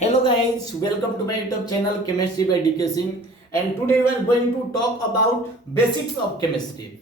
Hello guys, welcome to my YouTube channel Chemistry by DK Singh and today we are going to talk about basics of chemistry.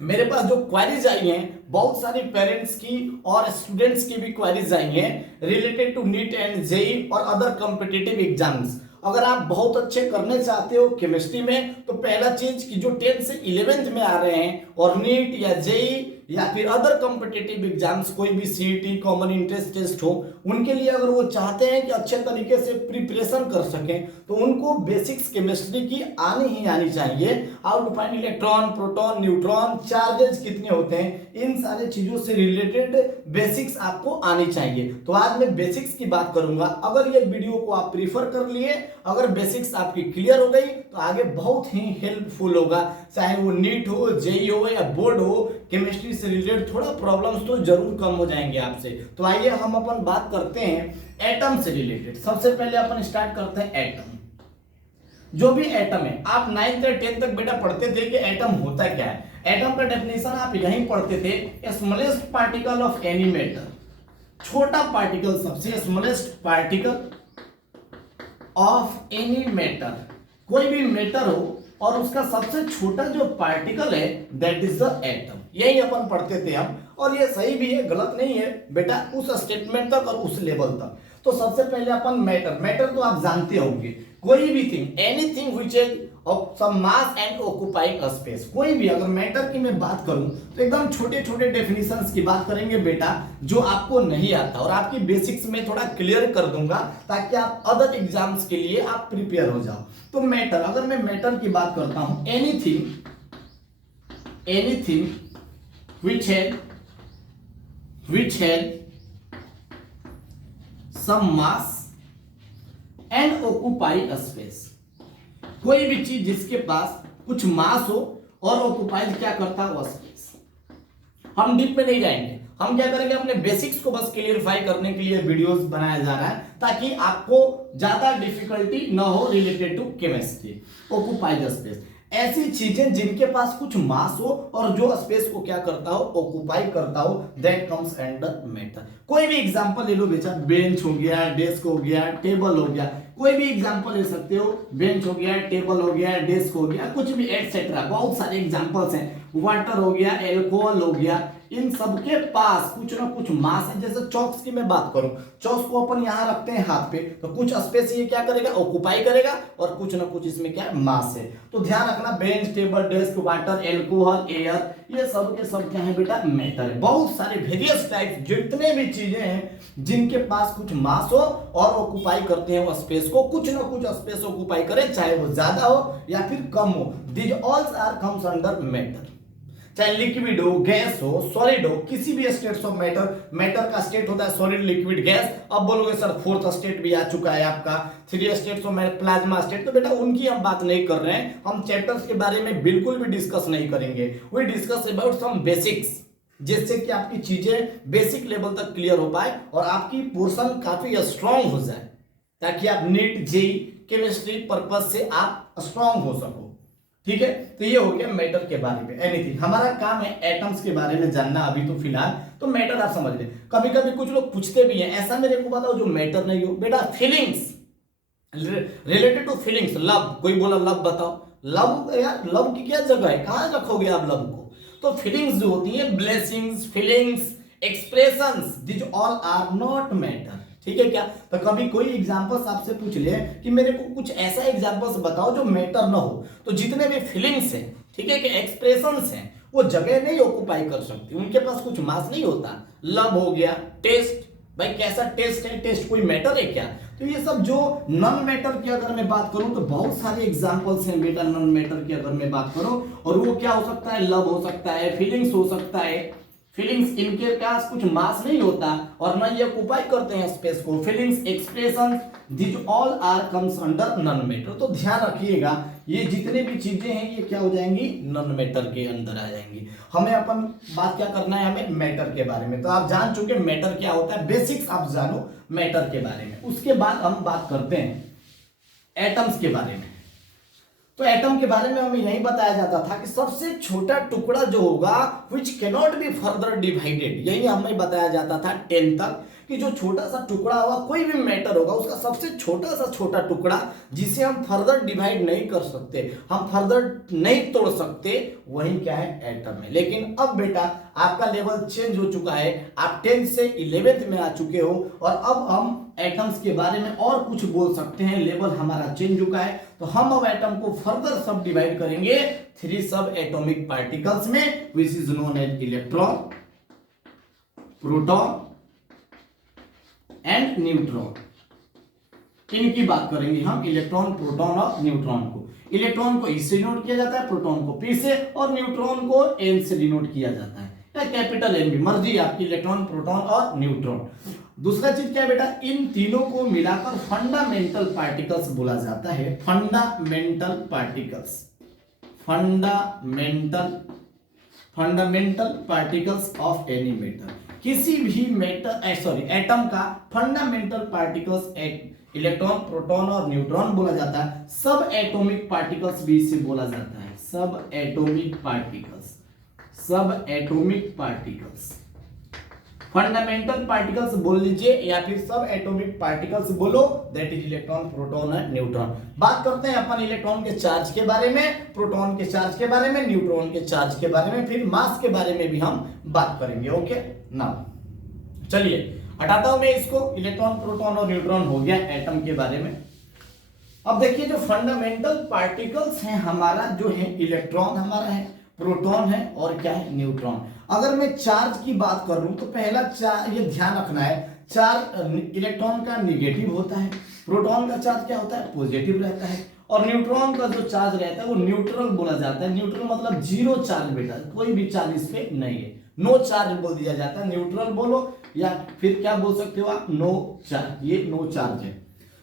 मेरे पास जो queries आई हैं बहुत सारी parents की और स्टूडेंट्स की भी क्वेरीज आई हैं related to NEET and JEE और अदर कॉम्पिटिटिव एग्जाम्स। अगर आप बहुत अच्छे करने चाहते हो केमिस्ट्री में तो पहला चीज कि जो 10th से 11th में आ रहे हैं और नीट या जेई या फिर अदर कॉम्पिटिटिव एग्जाम्स कोई भी सीईटी कॉमन इंट्रेंस टेस्ट हो उनके लिए अगर वो चाहते हैं कि अच्छे तरीके से प्रिपरेशन कर सकें तो उनको बेसिक्स केमिस्ट्री की आनी ही आनी चाहिए। How to find electron proton neutron charges कितने होते हैं इन सारे चीजों से रिलेटेड बेसिक्स आपको आनी चाहिए। तो आज मैं बेसिक्स की बात करूंगा। अगर ये वीडियो को आप प्रीफर कर लिए अगर बेसिक्स आपकी क्लियर हो गई तो आगे बहुत ही हेल्पफुल होगा, चाहे वो नीट हो जेई हो या बोर्ड हो। केमिस्ट्री से रिलेटेड थोड़ा प्रॉब्लम्स तो जरूर कम हो जाएंगे आपसे। तो आइए हम अपन बात करते हैं एटम से रिलेटेड। सबसे पहले अपन स्टार्ट करते हैं एटम। जो भी एटम है आप 9th या 10th तक बेटा पढ़ते थे कि एटम होता क्या है। एटम का डेफिनेशन आप यहीं पढ़ते थे, smallest particle of any matter. छोटा पार्टिकल सबसे smallest particle of any matter, कोई भी मैटर हो और उसका सबसे छोटा जो पार्टिकल है दैट इज द एटम। यही अपन पढ़ते थे हम और ये सही भी है गलत नहीं है बेटा, उस स्टेटमेंट तक और उस लेवल तक। तो सबसे पहले अपन मैटर तो आप जानते होंगे, कोई भी thing anything which is of some mass and occupying a space. कोई भी अगर मैटर की मैं बात करूं तो एकदम छोटे छोटे डेफिनेशंस की बात करेंगे बेटा जो आपको नहीं आता और आपकी बेसिक्स में थोड़ा क्लियर कर दूंगा ताकि आप अदर एग्जाम्स के लिए आप प्रिपेयर हो जाओ। तो मैटर, अगर मैं मैटर की बात करता हूं anything which had some mass and occupy a space। कोई भी चीज जिसके पास कुछ मास हो और ऑक्युपाइज क्या करता है वो स्पेस। हम डीप में नहीं जाएंगे, हम क्या करेंगे अपने बेसिक्स को बस क्लियरिफाई करने के लिए वीडियोस बनाया जा रहा है ताकि आपको ज्यादा डिफिकल्टी ना हो related to chemistry. Occupies space, ऐसी चीजें जिनके पास कुछ मास हो और जो स्पेस को क्या करता हो ऑक्युपाई करता हो दैट कम्स अंडर मैटर। कोई भी एग्जांपल ले लो बेटा, बेंच हो गया, डेस्क हो गया, टेबल हो गया, कोई भी एग्जांपल ले सकते हो। बेंच हो गया, टेबल हो गया, डेस्क हो गया, कुछ भी एटसेट्रा, बहुत सारे एग्जांपल्स हैं। वाटर हो गया, एल्कोहल हो गया, इन सबके पास कुछ ना कुछ मास है। जैसे चॉक्स की मैं बात करूं, चॉक्स को अपन यहां रखते हैं हाथ पे तो कुछ स्पेस ये क्या करेगा ऑक्युपाई करेगा और कुछ ना कुछ इसमें क्या है मास है। तो ध्यान रखना bench table desk water alcohol air ये सब के सब क्या है बेटा मैटर है। बहुत सारे वेरियस टाइप जितने भी चीजें हैं जिनके पास कुछ मास हो और ऑक्युपाई करते हैं वो स्पेस को, कुछ ना कुछ स्पेस ऑक्युपाई करे चाहे वो ज्यादा हो या फिर कम हो, these all are comes under matter. चाहे लिक्विड हो गैस हो सॉलिड हो, किसी भी स्टेट्स ऑफ मैटर का स्टेट होता है सॉलिड लिक्विड गैस। अब बोलोगे सर फोर्थ स्टेट भी आ चुका है आपका, 3 स्टेट्स ऑफ प्लाज्मा स्टेट, तो बेटा उनकी हम बात नहीं कर रहे हैं। हम चैप्टर्स के बारे में बिल्कुल भी डिस्कस नहीं करेंगे, we discuss about some basics जिससे कि आपकी चीजें बेसिक लेवल तक क्लियर हो पाए और आपकी पोर्शन काफी स्ट्रांग हो जाए ताकि आप नीट जेई केमिस्ट्री पर्पज से आप स्ट्रांग हो सको। ठीक है, तो ये हो गया मैटर के बारे में। एनीथिंग, हमारा काम है एटम्स के बारे में जानना अभी तो फिलहाल। तो मैटर आप समझ ले, कभी कभी कुछ लोग पूछते भी हैं ऐसा मेरे को बताओ जो मैटर नहीं हो। बेटा feelings related to feelings, love, कोई बोला लव बताओ, लव यार लव की क्या जगह है, कहां रखोगे आप लव को। तो फीलिंग्स जो होती है blessings feelings expressions this all are not matter. ठीक है क्या, तो कभी कोई एग्जांपल्स आपसे पूछ ले कि मेरे को कुछ ऐसा एग्जांपल्स बताओ जो मैटर ना हो, तो जितने भी फीलिंग्स हैं ठीक है कि एक्सप्रेशंस हैं वो जगह नहीं ऑक्युपाई कर सकती, उनके पास कुछ मास नहीं होता। लव हो गया, टेस्ट, भाई कैसा टेस्ट है, टेस्ट कोई मैटर है क्या। तो ये सब जो नॉन मैटर की अगर मैं बात करूं तो बहुत सारे एग्जांपल्स हैं बेटा नॉन मैटर की अगर मैं बात करूं, और वो क्या हो सकता है, लव हो सकता है, फीलिंग्स हो सकता है। फीलिंग्स इनके पास कुछ मास नहीं होता और ना ये ऑक्युपाई करते हैं स्पेस को। Feelings expression this all are comes under non matter. तो ध्यान रखिएगा ये जितने भी चीजें हैं ये क्या हो जाएंगी नॉन मैटर के अंदर आ जाएंगी। हमें अपन बात क्या करना है हमें मैटर के बारे में। तो आप जान चुके मैटर क्या होता है, बेसिक्स आप जानो मैटर के बारे में। उसके बाद हम बात करते हैं एटम्स के बारे में। तो एटम के बारे में हमें यही बताया जाता था कि सबसे छोटा टुकड़ा जो होगा which cannot be further divided, यही हमें बताया जाता था 10 तक कि जो छोटा सा टुकड़ा होगा, कोई भी मैटर होगा, उसका सबसे छोटा सा छोटा टुकड़ा जिसे हम फर्दर डिवाइड नहीं कर सकते, हम फर्दर नहीं तोड़ सकते, वही क्या है, एटम है। लेकिन अब बेटा आपका लेवल चेंज हो चुका है, आप 10th से 11th में आ चुके हो और अब हम एटम्स के बारे में और कुछ बोल सकते हैं। लेवल हमारा चेंज हो चुका है, तो हम अब एटम को फर्दर सब डिवाइड करेंगे 3 सब एटॉमिक पार्टिकल्स में, which is known as electron, proton and neutron. इनकी बात करेंगे हम, इलेक्ट्रॉन, प्रोटॉन और न्यूट्रॉन को। इलेक्ट्रॉन को इससे डिनोट किया जाता है, प्रोटॉन को पी से, और न्यूट्रॉन को एन से डिनोट किया जाता है, या कैपिटल एन भी, मर्जी आपकी, इलेक्ट्रॉन, प्रोटॉन और न्यूट्रॉन। दूसरा चीज क्या है बेटा, इन तीनों को मिलाकर फंडामेंटल पार्टिकल्स बोला जाता है। Fundamental particles, fundamental particles of any matter, किसी भी मैटर एटम का फंडामेंटल पार्टिकल्स इलेक्ट्रॉन, प्रोटॉन और न्यूट्रॉन बोला जाता है। सब एटॉमिक पार्टिकल्स भी इसे बोला जाता है, सब एटॉमिक पार्टिकल्स, सब एटॉमिक पार्टिकल्स। फंडामेंटल पार्टिकल्स बोल लीजिए या फिर सब एटॉमिक पार्टिकल्स बोलो, that is electron, proton and neutron. बात करते हैं अपन इलेक्ट्रॉन के चार्ज के बारे में, प्रोटॉन के चार्ज के बारे में, न्यूट्रॉन के चार्ज के बारे में, फिर मास के बारे में भी हम बात करेंगे। ओके, नाउ चलिए हटाता हूं मैं इसको, इलेक्ट्रॉन, प्रोटॉन और न्यूट्रॉन हो गया एटम के बारे में। अब देखिए जो फंडामेंटल पार्टिकल्स हैं हमारा, जो है इलेक्ट्रॉन हमारा है, प्रोटॉन है और क्या है, न्यूट्रॉन। अगर मैं चार्ज की बात कर लूं तो पहला चार्ज, ये ध्यान रखना है, चार्ज इलेक्ट्रॉन का निगेटिव होता है, प्रोटॉन का चार्ज क्या होता है, पॉजिटिव रहता है, और न्यूट्रॉन का जो चार्ज रहता है वो न्यूट्रल बोला जाता है। न्यूट्रल मतलब जीरो चार्ज बेटा, कोई भी चार्ज इस पे नहीं है, नो चार्ज बोल दिया जाता है। न्यूट्रल बोलो या फिर क्या बोल सकते हो आप, नो चार्ज, ये नो चार्ज है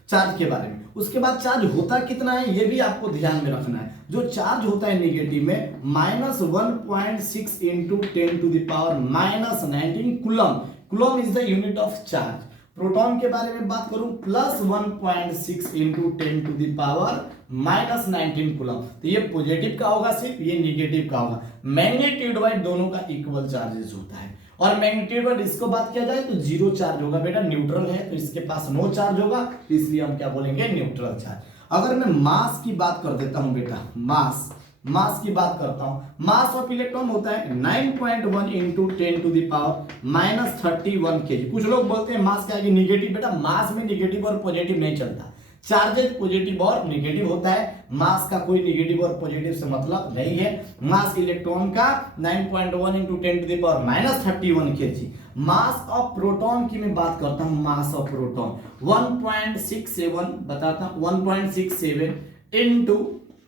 चार्ज के बारे में। उसके बाद चार्ज होता कितना है ये भी आपको ध्यान में रखना है। जो चार्ज होता है नेगेटिव में -1.6 into 10 to the power -19 coulomb, coulomb is the unit of charge. Proton के बारे में बात करूं +1.6 into 10 to the power -19 coulomb, तो ये पॉजिटिव का होगा सिर्फ, ये नेगेटिव का होगा। मैग्नीट्यूड वाइज दोनों का इक्वल चार्जेस होता है, और मैग्नीट्यूड इसको बात किया जाए तो जीरो चार्ज होगा बेटा, न्यूट्रल है तो इसके पास नो चार्ज होगा, इसलिए हम क्या बोलेंगे, न्यूट्रल चार्ज। अगर मैं मास की बात कर देता हूं बेटा, मास की बात करता हूं, मास ऑफ इलेक्ट्रॉन होता है 9.1 into 10 to the power -31 kg। कुछ लोग बोलते हैं मास क्या है, निगेटिव, बेटा मास में निगेटिव और पॉजिटिव नहीं चलता, चार्जेज पॉजिटिव और नेगेटिव होता है, मास का कोई नेगेटिव और पॉजिटिव से मतलब नहीं है। मास इलेक्ट्रॉन का 9.1 into 10 to the power -31 kg। Mass of proton की मैं बात करता हूं, मास ऑफ प्रोटॉन 1.67 बताता हूं, 1.67 into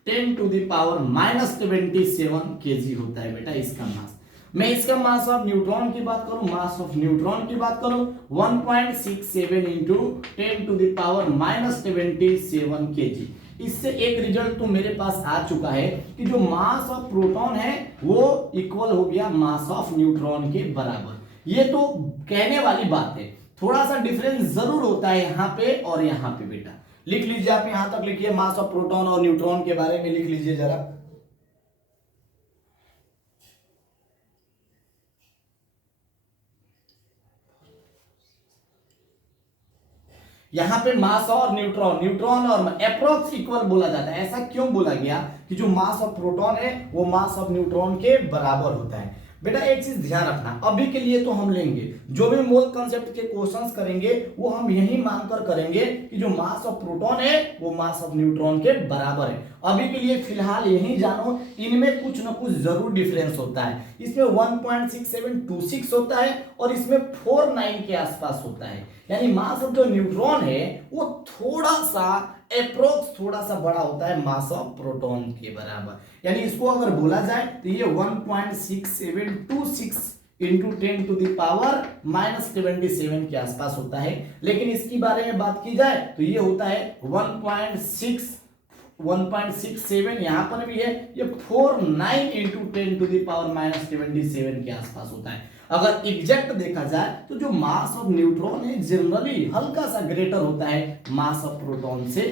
10 to the power -27 kg होता है बेटा इसका मास। मैं इसका मास ऑफ न्यूट्रॉन की बात करूं, मास ऑफ न्यूट्रॉन की बात करूं 1.67 into 10 to the power -27 kg। इससे एक रिजल्ट तो मेरे पास आ चुका है कि जो मास ऑफ प्रोटॉन है वो इक्वल हो गया मास ऑफ न्यूट्रॉन के बराबर। ये तो कहने वाली बात है, थोड़ा सा डिफरेंस जरूर होता है यहाँ पे और यहाँ पे बेटा। लिख लीजिए, आप यहां तक लिखिए, मास ऑफ प्रोटॉन और न्यूट्रॉन के बारे में लिख लीजिए जरा। यहां पे मास और न्यूट्रॉन और एप्रोक्स इक्वल बोला जाता है। ऐसा क्यों बोला गया कि जो मास ऑफ प्रोटॉन है वो मास ऑफ न्यूट्रॉन के बराबर होता है। बेटा एक चीज ध्यान रखना, अभी के लिए तो हम लेंगे, जो भी मोल कंसेप्ट के क्वेश्चंस करेंगे वो हम यही मानकर करेंगे कि जो मास ऑफ प्रोटॉन है वो मास ऑफ न्यूट्रॉन के बराबर है। अभी के लिए फिलहाल यही जानो, इनमें कुछ ना कुछ जरूर डिफरेंस होता है। इसमें 1.6726 होता है और इसमें 49 के आसपास होता है, यानी मास ऑफ जो न्यूट्रॉन है वो थोड़ा सा अप्रोक्स थोड़ा सा बड़ा होता है मास ऑफ प्रोटॉन के बराबर। यानी इसको अगर बोला जाए तो ये 1.6726 इंटू 10 टू द पावर -27 के आसपास होता है। लेकिन इसकी बारे में बात की जाए तो ये होता है 1.67, यहां पर भी है, ये 49 इंटू 10 टू द पावर -27 के आसपास होता है। अगर एग्जैक्ट देखा जाए तो जो मास ऑफ न्यूट्रॉन है जनरली हल्का सा ग्रेटर होता है मास ऑफ प्रोटॉन से।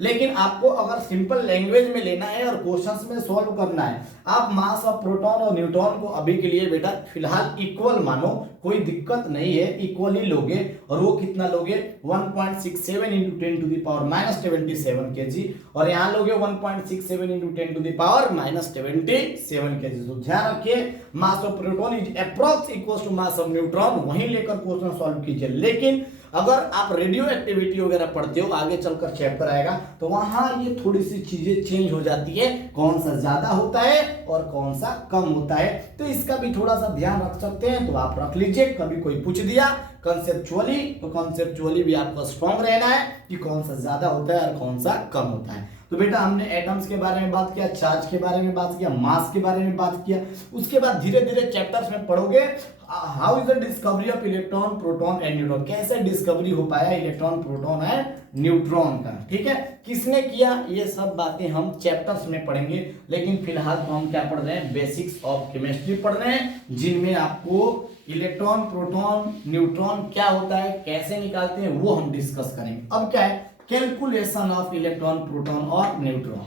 लेकिन आपको अगर सिंपल लैंग्वेज में लेना है और क्वेश्चंस में सॉल्व करना है, आप मास ऑफ प्रोटॉन और न्यूट्रॉन को अभी के लिए बेटा फिलहाल इक्वल मानो, कोई दिक्कत नहीं है, इक्वल ही लोगे। और वो कितना लोगे 1.67 into 10 to the power minus 77 kg, और यहाँ लोगे 1.67 into 10 to the power minus 77 kg। तो ध्यान रखिए mass of proton is approx equal to mass of neutron, वहीं लेकर क्वेश्चन सॉल्व कीजिए। लेकिन अगर आप रेडियो एक्टिविटी वगैरह पढ़ते हो, आगे चलकर चैप्टर आएगा, तो वहां ये थोड़ी सी चीजें चेंज हो जाती है, कौन सा ज्यादा होता है और कौन सा कम होता है, तो इसका भी थोड़ा सा ध्यान रख सकते हैं, तो आप रख लीजिए। कभी कोई पूछ दिया कंसेप्चुअली, तो कंसेप्चुअली भी आपको स्ट्रॉन्ग रहना है कि कौन सा ज्यादा होता है और कौन सा कम होता है। तो बेटा हमने एटम्स के बारे में बात किया, चार्ज के बारे में बात किया, मास के बारे में बात किया। उसके बाद धीरे धीरे चैप्टर्स में पढ़ोगे how is the discovery of electron, proton and neutron, कैसे डिस्कवरी हो पाया इलेक्ट्रॉन, प्रोटॉन एंड न्यूट्रॉन का, ठीक है, किसने किया, ये सब बातें हम चैप्टर्स में पढ़ेंगे। लेकिन फिलहाल तो हम क्या पढ़ रहे हैं, बेसिक्स ऑफ केमिस्ट्री पढ़ रहे हैं, जिनमें आपको इलेक्ट्रॉन, प्रोटॉन, न्यूट्रॉन क्या होता है, कैसे निकालते हैं, वो हम डिस्कस करेंगे। अब क्या है, कैलकुलेशन ऑफ इलेक्ट्रॉन, प्रोटॉन और neutron,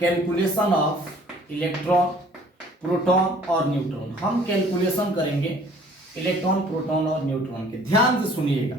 calculation of electron, proton और न्यूट्रॉन, हम कैलकुलेशन करेंगे इलेक्ट्रॉन, प्रोटॉन और न्यूट्रॉन के। ध्यान से सुनिएगा,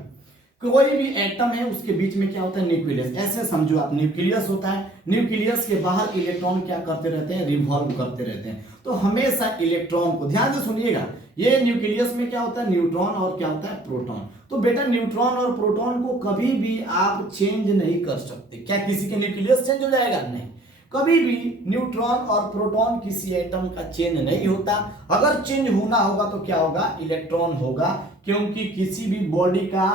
कोई भी एटम है उसके बीच में क्या होता है, न्यूक्लियस, ऐसे समझो आप, न्यूक्लियस होता है, न्यूक्लियस के बाहर इलेक्ट्रॉन क्या करते रहते हैं, रिवॉल्व करते रहते हैं। तो हमेशा इलेक्ट्रॉन को, ध्यान से सुनिएगा, ये न्यूक्लियस में क्या होता है, न्यूट्रॉन और क्या होता है, प्रोटॉन। तो बेटा न्यूट्रॉन और प्रोटॉन को कभी भी आप चेंज नहीं कर सकते। क्या किसी के न्यूक्लियस चेंज हो जाएगा, नहीं, कभी भी न्यूट्रॉन और प्रोटॉन किसी एटम का चेंज नहीं होता। अगर चेंज होना होगा तो क्या होगा, इलेक्ट्रॉन होगा, क्योंकि किसी भी बॉडी का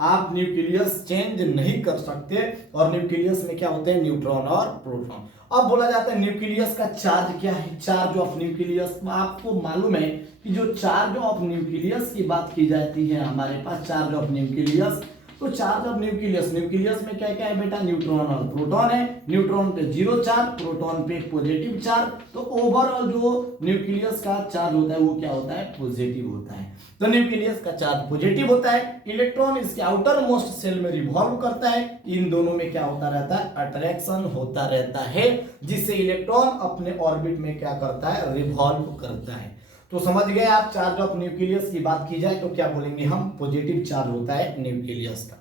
आप न्यूक्लियस चेंज नहीं कर सकते, और न्यूक्लियस में क्या होते हैं, न्यूट्रॉन और प्रोटॉन। अब बोला जाता है न्यूक्लियस का चार्ज क्या है, चार्ज ऑफ न्यूक्लियस, आपको मालूम है कि जो चार्ज ऑफ न्यूक्लियस की बात की जाती है हमारे पास, चार्ज ऑफ न्यूक्लियस, तो चार्ज ऑफ न्यूक्लियस, न्यूक्लियस में क्या क्या है बेटा, न्यूट्रॉन और प्रोटॉन है, न्यूट्रॉन पे 0 चार्ज, प्रोटॉन पे पॉजिटिव चार्ज, तो ओवरऑल जो न्यूक्लियस का चार्ज होता है वो क्या होता है, पॉजिटिव होता है। तो न्यूक्लियस का चार्ज पॉजिटिव होता है, इलेक्ट्रॉन इसके आउटर मोस्ट सेल में रिवॉल्व करता है, इन दोनों में क्या होता रहता है, अट्रैक्शन होता रहता है, जिससे इलेक्ट्रॉन अपने ऑर्बिट में क्या करता है, रिवॉल्व करता है। तो समझ गए आप, चार्ज ऑफ न्यूक्लियस की बात की जाए तो क्या बोलेंगे हम, पॉजिटिव चार्ज होता है न्यूक्लियस का,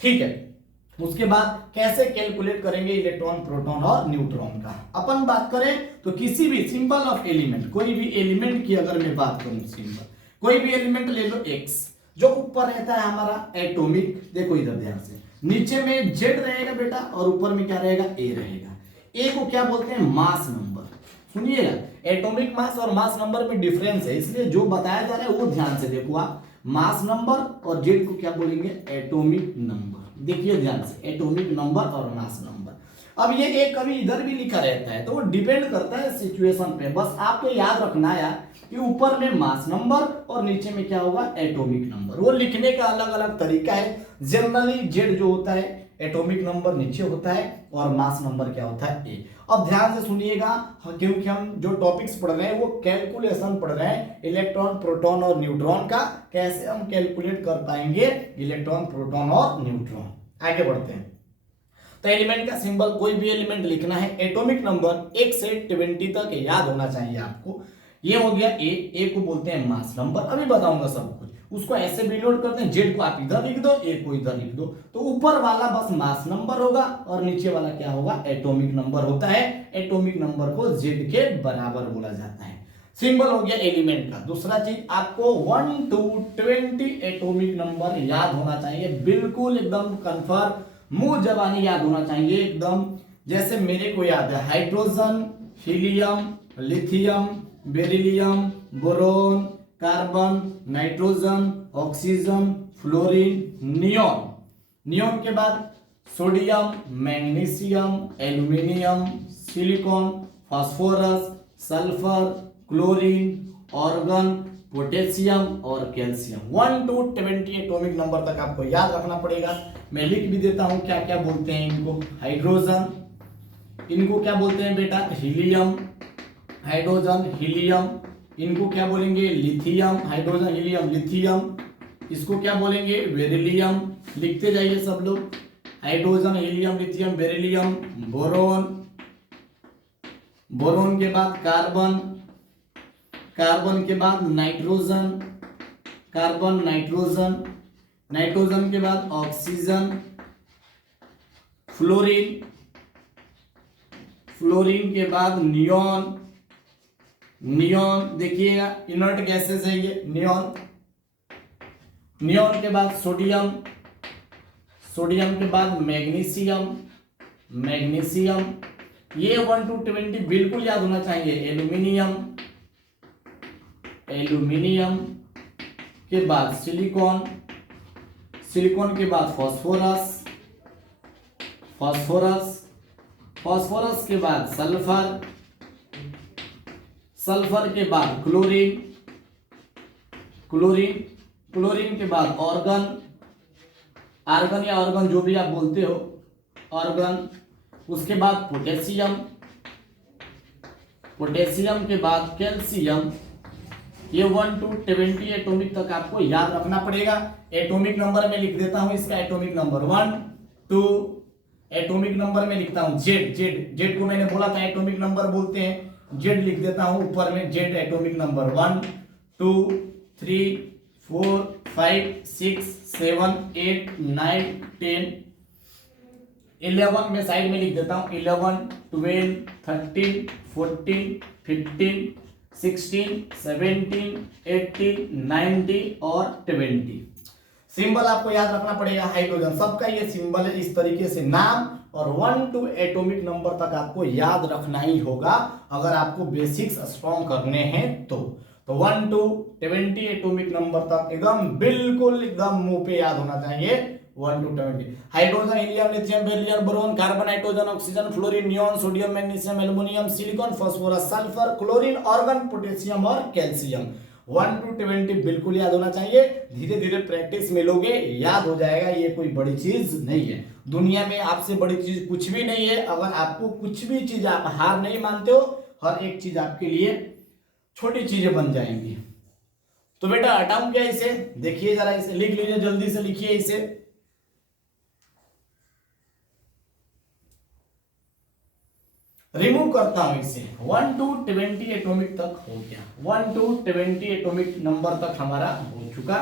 ठीक है। उसके बाद कैसे कैलकुलेट करेंगे इलेक्ट्रॉन, प्रोटॉन और न्यूट्रॉन का, अपन बात करें तो किसी भी सिंबल ऑफ एलिमेंट, कोई भी एलिमेंट की अगर मैं बात करूं, सिंबल कोई भी एलिमेंट ले लो, एक्स, जो ऊपर रहता है हमारा एटॉमिक, देखो इधर ध्यान से, नीचे में जेड रहेगा बेटा और ऊपर में क्या रहेगा, ए रहेगा। ए को क्या बोलते हैं, मास नंबर, सुनिएगा, एटॉमिक मास और मास नंबर में डिफरेंस है, इसलिए जो बताया जा रहा है वो ध्यान से देखो आप, मास नंबर और जेड को क्या बोलेंगे, एटॉमिक नंबर, देखिए ध्यान से, एटॉमिक नंबर और मास नंबर। अब ये एक कभी इधर भी लिखा रहता है, तो वो डिपेंड करता है सिचुएशन पे, बस आपको याद रखना है कि ऊपर में मास नंबर और नीचे में क्या होगा, एटॉमिक नंबर। वो लिखने का अलग अलग तरीका है, जनरली जेड जो होता है एटॉमिक नंबर नीचे होता है और मास नंबर क्या होता है, ए। अब ध्यान से सुनिएगा, क्योंकि हम जो टॉपिक्स पढ़ रहे हैं वो कैलकुलेशन पढ़ रहे हैं इलेक्ट्रॉन, प्रोटॉन और न्यूट्रॉन का, कैसे हम कैलकुलेट कर पाएंगे इलेक्ट्रॉन, प्रोटॉन और न्यूट्रॉन। आगे बढ़ते हैं, तो एलिमेंट का सिंबल, कोई भी एलिमेंट लिखना है, एटॉमिक नंबर 1 से 20 तक याद होना चाहिए आपको। ये हो गया ए को बोलते हैं मास नंबर, अभी बताऊंगा सब कुछ, उसको ऐसे भी नोट करते हैं, जेड को आप इधर लिख दो, ए को इधर लिख दो, तो ऊपर वाला बस मास नंबर होगा और नीचे वाला क्या होगा, एटॉमिक नंबर होता है। एटॉमिक नंबर को जेड के बराबर बोला जाता है। सिंबल हो गया एलिमेंट का। दूसरा चीज आपको 1 to 20 एटॉमिक नंबर याद होना चाहिए, बिल्कुल एकदम कंफर्म, मुंह जबानी याद होना चाहिए एकदम, जैसे मेरे को याद है, hydrogen, helium, lithium, beryllium, boron, carbon, nitrogen, oxygen, fluorine, neon, neon के बाद sodium, magnesium, aluminium, silicon, phosphorus, sulphur, chlorine, organ, potassium और कैल्शियम। 1 to 20 एटॉमिक नंबर तक आपको याद रखना पड़ेगा। मैं लिख भी देता हूं क्या क्या बोलते हैं इनको, हाइड्रोजन, इनको क्या बोलते हैं बेटा, हीलियम, हाइड्रोजन, हीलियम, इनको क्या बोलेंगे, लिथियम, हाइड्रोजन, हीलियम, लिथियम, इसको क्या बोलेंगे, बेरिलियम, लिखते जाइए सब लोग, hydrogen, helium, lithium, beryllium, boron, boron के बाद कार्बन, कार्बन के बाद नाइट्रोजन, कार्बन, नाइट्रोजन, नाइट्रोजन के बाद ऑक्सीजन, फ्लोरीन, फ्लोरीन के बाद नियॉन, नियॉन देखिएगा इनर्ट गैसेस है ये नियॉन, नियॉन के बाद सोडियम, सोडियम के बाद मैग्नीशियम, मैग्नीशियम, ये 1 to 20 बिल्कुल याद होना चाहिए। एल्यूमिनियम, एल्यूमिनियम के बाद सिलिकॉन, सिलिकॉन के बाद फास्फोरस, फास्फोरस, फास्फोरस के बाद सल्फर, सल्फर के बाद क्लोरीन, क्लोरीन, क्लोरीन के बाद ऑर्गन, आर्गन या ऑर्गन जो भी आप बोलते हो, ऑर्गन, उसके बाद पोटेशियम, पोटेशियम के बाद कैल्शियम। ये 1 to 20 एटॉमिक तक आपको याद रखना पड़ेगा। एटॉमिक नंबर में लिख देता हूं इसका, एटॉमिक नंबर 1 2, एटॉमिक नंबर में लिखता हूं जेड, जेड, जेड को मैंने बोला था एटॉमिक नंबर बोलते हैं, जेड लिख देता हूं ऊपर में, जेड एटॉमिक नंबर 1 2 3 4 5 6 7 8 9 10 11 में साइड में लिख देता हूं, 11 12 13 14 15 16 17 18 19 और 20। सिंबल आपको याद रखना पड़ेगा हाइड्रोजन, सबका ये सिंबल है इस तरीके से, नाम और 1 to एटॉमिक नंबर तक आपको याद रखना ही होगा अगर आपको बेसिक्स स्ट्रॉन्ग करने हैं तो 1 to 20 एटॉमिक नंबर तक एकदम बिल्कुल एकदम मुंह पे याद होना चाहिए। 1 to 20 hydrogen, helium, lithium, beryllium, boron, carbon, nitrogen, oxygen, fluorine, neon, sodium, magnesium, aluminium, silicon, phosphorus, sulphur, chlorine, organ, potassium और कैल्शियम। 1 to 20 बिल्कुल याद होना चाहिए, धीरे धीरे प्रैक्टिस में लोगे याद हो जाएगा, ये कोई बड़ी चीज नहीं है। दुनिया में आपसे बड़ी चीज कुछ भी नहीं है। अगर आपको कुछ भी चीज आप हार नहीं मानते हो, हर एक चीज आपके लिए छोटी चीजें बन जाएंगी। तो बेटा हटाऊं क्या इसे, देखिए जरा, इसे लिख लीजिए, जल्दी से लिखिए इसे। रिमूव करता हूं इसे। 1 to 20 एटॉमिक तक हो गया, 1 to 20 एटॉमिक नंबर तक हमारा हो चुका।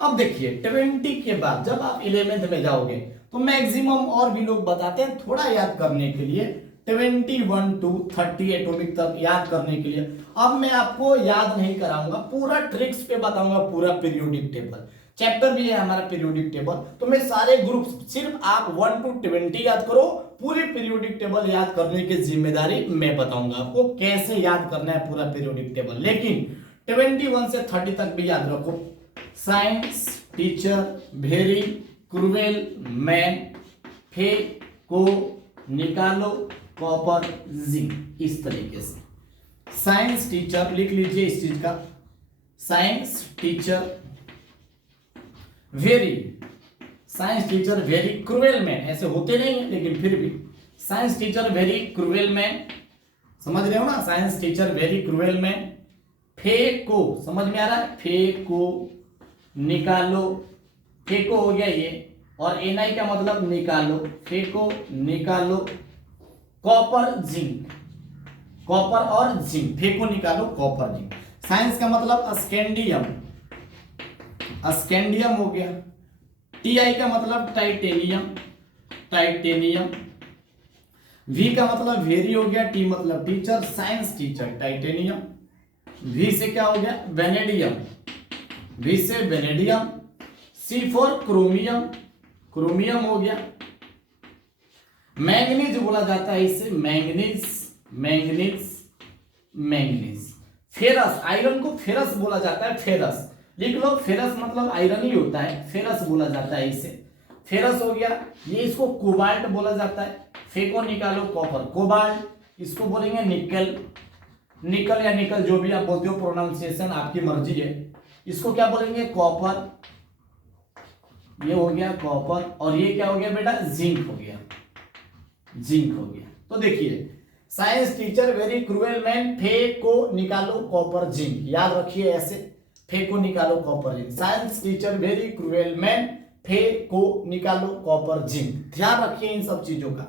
अब देखिए 20 के बाद जब आप 11th में जाओगे तो मैक्सिमम और भी लोग बताते हैं थोड़ा याद करने के लिए 21 to 30 एटॉमिक तक याद करने के लिए। अब मैं आपको याद नहीं कराऊंगा, पूरा ट्रिक्स पे बताऊंगा, पूरा पीरियोडिक टेबल चैप्टर भी है हमारा पीरियोडिक टेबल। तो मैं सारे ग्रुप, सिर्फ आप 1 to 20 याद करो, पूरी पीरियोडिक टेबल याद करने की जिम्मेदारी मैं बताऊंगा आपको कैसे याद करना है पूरा पीरियोडिक टेबल। लेकिन 21 से 30 तक भी याद रखो। Science teacher very cruel man, Fe को निकालो कॉपर जिंक, इस तरीके से। साइंस टीचर लिख लीजिए इस चीज का, science teacher very, science teacher very cruel man, ऐसे होते नहीं है लेकिन फिर भी science teacher very cruel man, समझ रहे हो ना, science teacher very cruel man. Phaco, समझ में आ रहा है, फेको निकालो, फेको हो गया ये, और एनआई का मतलब निकालो, फेको निकालो कॉपर जिंक, कॉपर और जिंक, फेको निकालो कॉपर जिंक। साइंस का मतलब स्कैंडियम, स्कैंडियम हो गया। टीआई का मतलब टाइटेनियम, टाइटेनियम। वी का मतलब वेरी हो गया, टी मतलब teacher, science teacher titanium. V से क्या हो गया, वेनेडियम, वी से vanadium. C for chromium, chromium हो गया। मैंगनीज बोला जाता है इसे, manganese, manganese, manganese. Ferrous, iron को फेरस बोला जाता है, फेरस लिख लो, फेरस मतलब आयरन ही होता है, फेरस बोला जाता है इसे, फेरस हो गया। ये इसको कोबाल्ट बोला जाता है, फेको निकालो कॉपर, कोबाल्ट, इसको बोलेंगे निकल, निकल या निकल जो भी आप बोलते हो, प्रोनाउंसिएशन आपकी मर्जी है। इसको क्या बोलेंगे, कॉपर, ये हो गया कॉपर। और ये क्या हो गया बेटा, जिंक हो गया, जिंक हो गया। तो देखिए science teacher very cruel man, Fe को निकालो कॉपर जिंक, याद रखिए ऐसे, फे को निकालो copper zinc. Science teacher very cruel man, Fe को निकालो, कॉपर जिंक। ध्यान रखिए इन सब चीजों का।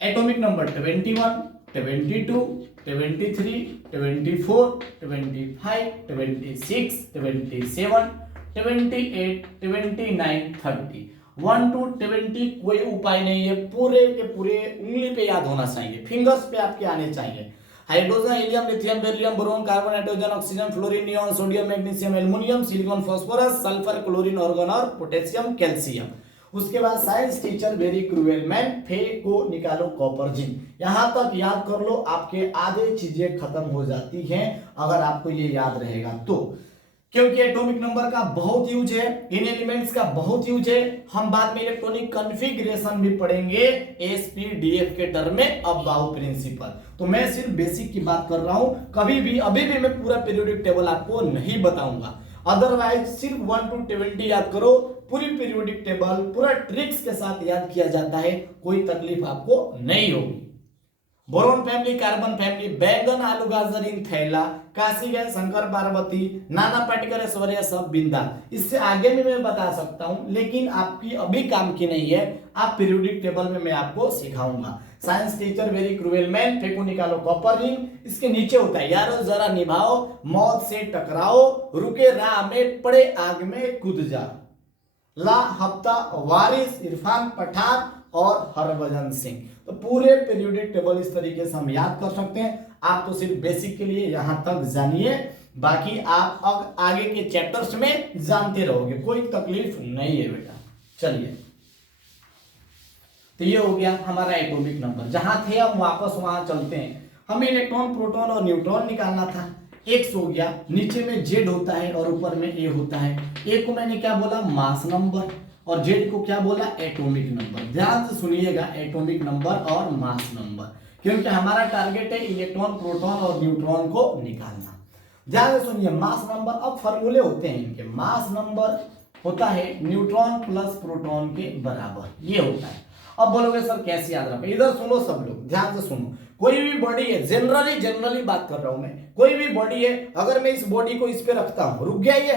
एटॉमिक नंबर 21, 22, 23, 24, 25, 26, 27, 28, 29, 30, 1 to 20 कोई उपाय नहीं है, पूरे के पूरे उंगली पे याद होना चाहिए, फिंगर्स पे आपके आने चाहिए। Hydrogen, helium, lithium, beryllium, boron, carbon, nitrogen, oxygen, fluorine, neon, sodium, magnesium, aluminium, silicon, phosphorus, sulphur, chlorine, argon और पोटेशियम, कैल्शियम। उसके बाद science teacher very cruel man, Fe को निकालो, कॉपर जिंक। यहां तक याद कर लो, आपके आधे चीजें खत्म हो जाती हैं अगर आपको ये याद रहेगा तो, क्योंकि एटॉमिक नंबर का बहुत यूज है, इन एलिमेंट्स का बहुत यूज है। हम बाद में इलेक्ट्रॉनिक कॉन्फ़िगरेशन भी पढ़ेंगे एसपीडीएफ के टर्म में, अबाउ प्रिंसिपल। तो मैं सिर्फ बेसिक की बात कर रहा हूं, कभी भी अभी भी मैं पूरा पीरियोडिक टेबल आपको नहीं बताऊंगा। अदरवाइज सिर्फ 1 to 20 याद करो, पूरी पीरियोडिक टेबल पूरा ट्रिक्स के साथ याद किया जाता है, कोई तकलीफ आपको नहीं होगी। बोरोन फैमिली, कार्बन फैमिली, बैंगन, आलू, गाजर इन थैला, काशी गए, शंकर पार्वती, नाना पाटेकर, ऐश्वर्या सब बिंदा। इससे आगे भी मैं बता सकता हूं, लेकिन आपकी अभी काम की नहीं है, आप पीरियोडिक टेबल में मैं आपको सिखाऊंगा। Science teacher very cruel man, फेंको निकालो, कॉपर रिंग। इसके नीचे होता है यारो जरा निभाओ, मौत से टकराओ, रुके राह में, पड़े आग में कूद जा। ला हफ्ता, वारिस, इरफान पठान और हरभजन सिंह। तो पूरे पीरियोडिक टेबल इस तरीके से हम याद कर सकते हैं। आप तो सिर्फ बेसिक के लिए यहां तक जानिए, बाकी आप अब आगे के चैप्टर्स में जानते रहोगे, कोई तकलीफ नहीं है बेटा। चलिए, तो ये हो गया हमारा एटॉमिक नंबर। जहां थे हम वापस वहां चलते हैं। हमें इलेक्ट्रॉन, प्रोटॉन और न्यूट्रॉन निकालना था। एक्स हो गया, नीचे में जेड होता है और ऊपर में ए होता है। ए को मैंने क्या बोला, मास नंबर, और जेड को क्या बोला, एटॉमिक नंबर। ध्यान से सुनिएगा, एटॉमिक नंबर और मास नंबर, क्योंकि हमारा टारगेट है इलेक्ट्रॉन, प्रोटॉन और न्यूट्रॉन को निकालना। ध्यान से सुनिए, मास नंबर, अब फॉर्मूले होते हैं इनके। मास नंबर होता है न्यूट्रॉन प्लस प्रोटॉन के बराबर, ये होता है। अब बोलोगे सर कैसे याद रखें, इधर सुनो सब लोग, ध्यान से सुनो। कोई भी बॉडी है, जनरली बात कर रहा हूं मैं, कोई भी बॉडी है, अगर मैं इस बॉडी को इस पे रखता हूं, रुक गया ये,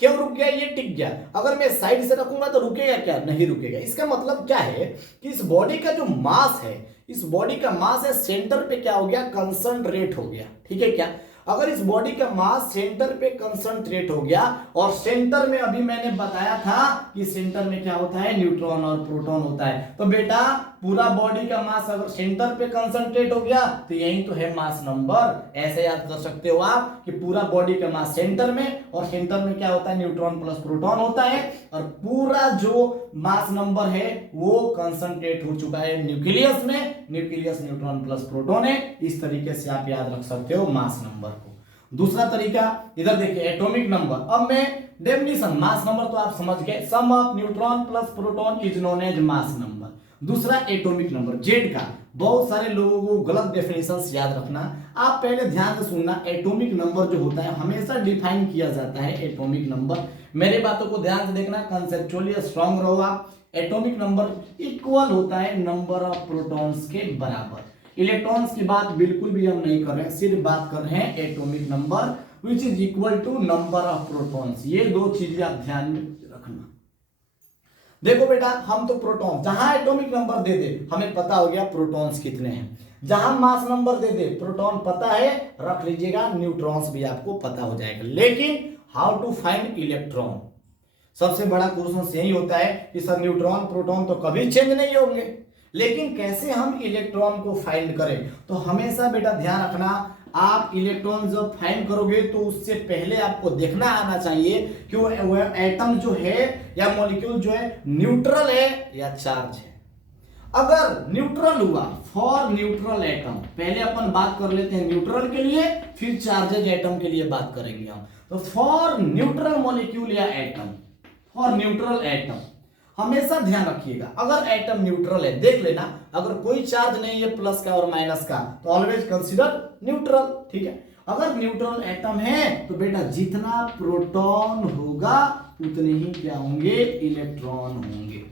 क्यों रुक गया, ये टिक गया। अगर मैं साइड से रखूंगा तो रुकेगा क्या, नहीं रुकेगा। इसका मतलब क्या है कि इस बॉडी का जो मास है, इस बॉडी का मास है, सेंटर पे क्या हो गया, कंसंट्रेट हो गया, ठीक है क्या। अगर इस बॉडी का मास सेंटर पे कंसंट्रेट हो गया, और सेंटर में अभी मैंने बताया था कि सेंटर में क्या होता है, न्यूट्रॉन और प्रोटॉन होता है। तो बेटा पूरा बॉडी का मास अगर सेंटर पे कंसंट्रेट हो गया तो यही तो है मास नंबर। ऐसे याद कर सकते हो आप कि पूरा बॉडी का मास सेंटर में, और सेंटर में क्या होता है, न्यूट्रॉन प्लस प्रोटॉन होता है, और पूरा जो मास नंबर है वो कंसंट्रेट हो चुका है न्यूक्लियस में। न्यूक्लियस न्यूट्रॉन प्लस प्रोटॉन है। इस तरीके से आप याद रख सकते हो मास नंबर को। दूसरा तरीका इधर देखिए, एटॉमिक नंबर। अब मैं डेफिनेशन, मास नंबर तो आप समझ गए, sum of neutron plus proton is known as mass number. दूसरा एटॉमिक नंबर, जेड का। बहुत सारे लोगों को गलत डेफिनेशंस याद रखना, आप पहले ध्यान से सुनना। एटॉमिक नंबर जो होता है हमेशा डिफाइन किया जाता है एटॉमिक नंबर। मेरे बातों को ध्यान से देखना, कंसेप्चुअली स्ट्रांग रहो आप। एटॉमिक नंबर इक्वल होता है नंबर ऑफ प्रोटॉन्स के बराबर। इलेक्ट्रॉन्स की बात बिल्कुल भी हम नहीं कर रहे हैं, सिर्फ बात कर रहे हैं atomic number which is equal to number of protons. ये दो चीजें आप ध्यान में रखना। देखो बेटा, हम तो प्रोटॉन, जहां एटॉमिक नंबर दे दे हमें पता हो गया प्रोटॉन्स कितने हैं, जहां मास नंबर दे दे प्रोटॉन पता है, रख लीजिएगा, न्यूट्रॉन्स भी आपको पता हो जाएगा। लेकिन हाउ टू फाइंड इलेक्ट्रॉन, सबसे बड़ा क्वेश्चन यही होता है कि सर न्यूट्रॉन प्रोटॉन तो कभी चेंज नहीं होंगे, लेकिन कैसे हम इलेक्ट्रॉन को फाइंड करें। तो हमेशा बेटा ध्यान रखना, आप इलेक्ट्रॉन जब फाइंड करोगे तो उससे पहले आपको देखना आना चाहिए कि वो एटम जो है या मॉलिक्यूल जो है न्यूट्रल है या चार्ज है। अगर न्यूट्रल हुआ, फॉर न्यूट्रल एटम, पहले अपन बात कर लेते हैं न्यूट्रल के लिए, फिर चार्जेज एटम के लिए बात करेंगे हम। तो फॉर न्यूट्रल मॉलिक्यूल या एटम, फॉर न्यूट्रल एटम हमेशा ध्यान रखिएगा, अगर एटम न्यूट्रल है, देख लेना, अगर कोई चार्ज नहीं है प्लस का और माइनस का तो ऑलवेज कंसीडर न्यूट्रल, ठीक है। अगर न्यूट्रल एटम है तो बेटा जितना प्रोटॉन होगा उतने ही क्या होंगे, इलेक्ट्रॉन होंगे।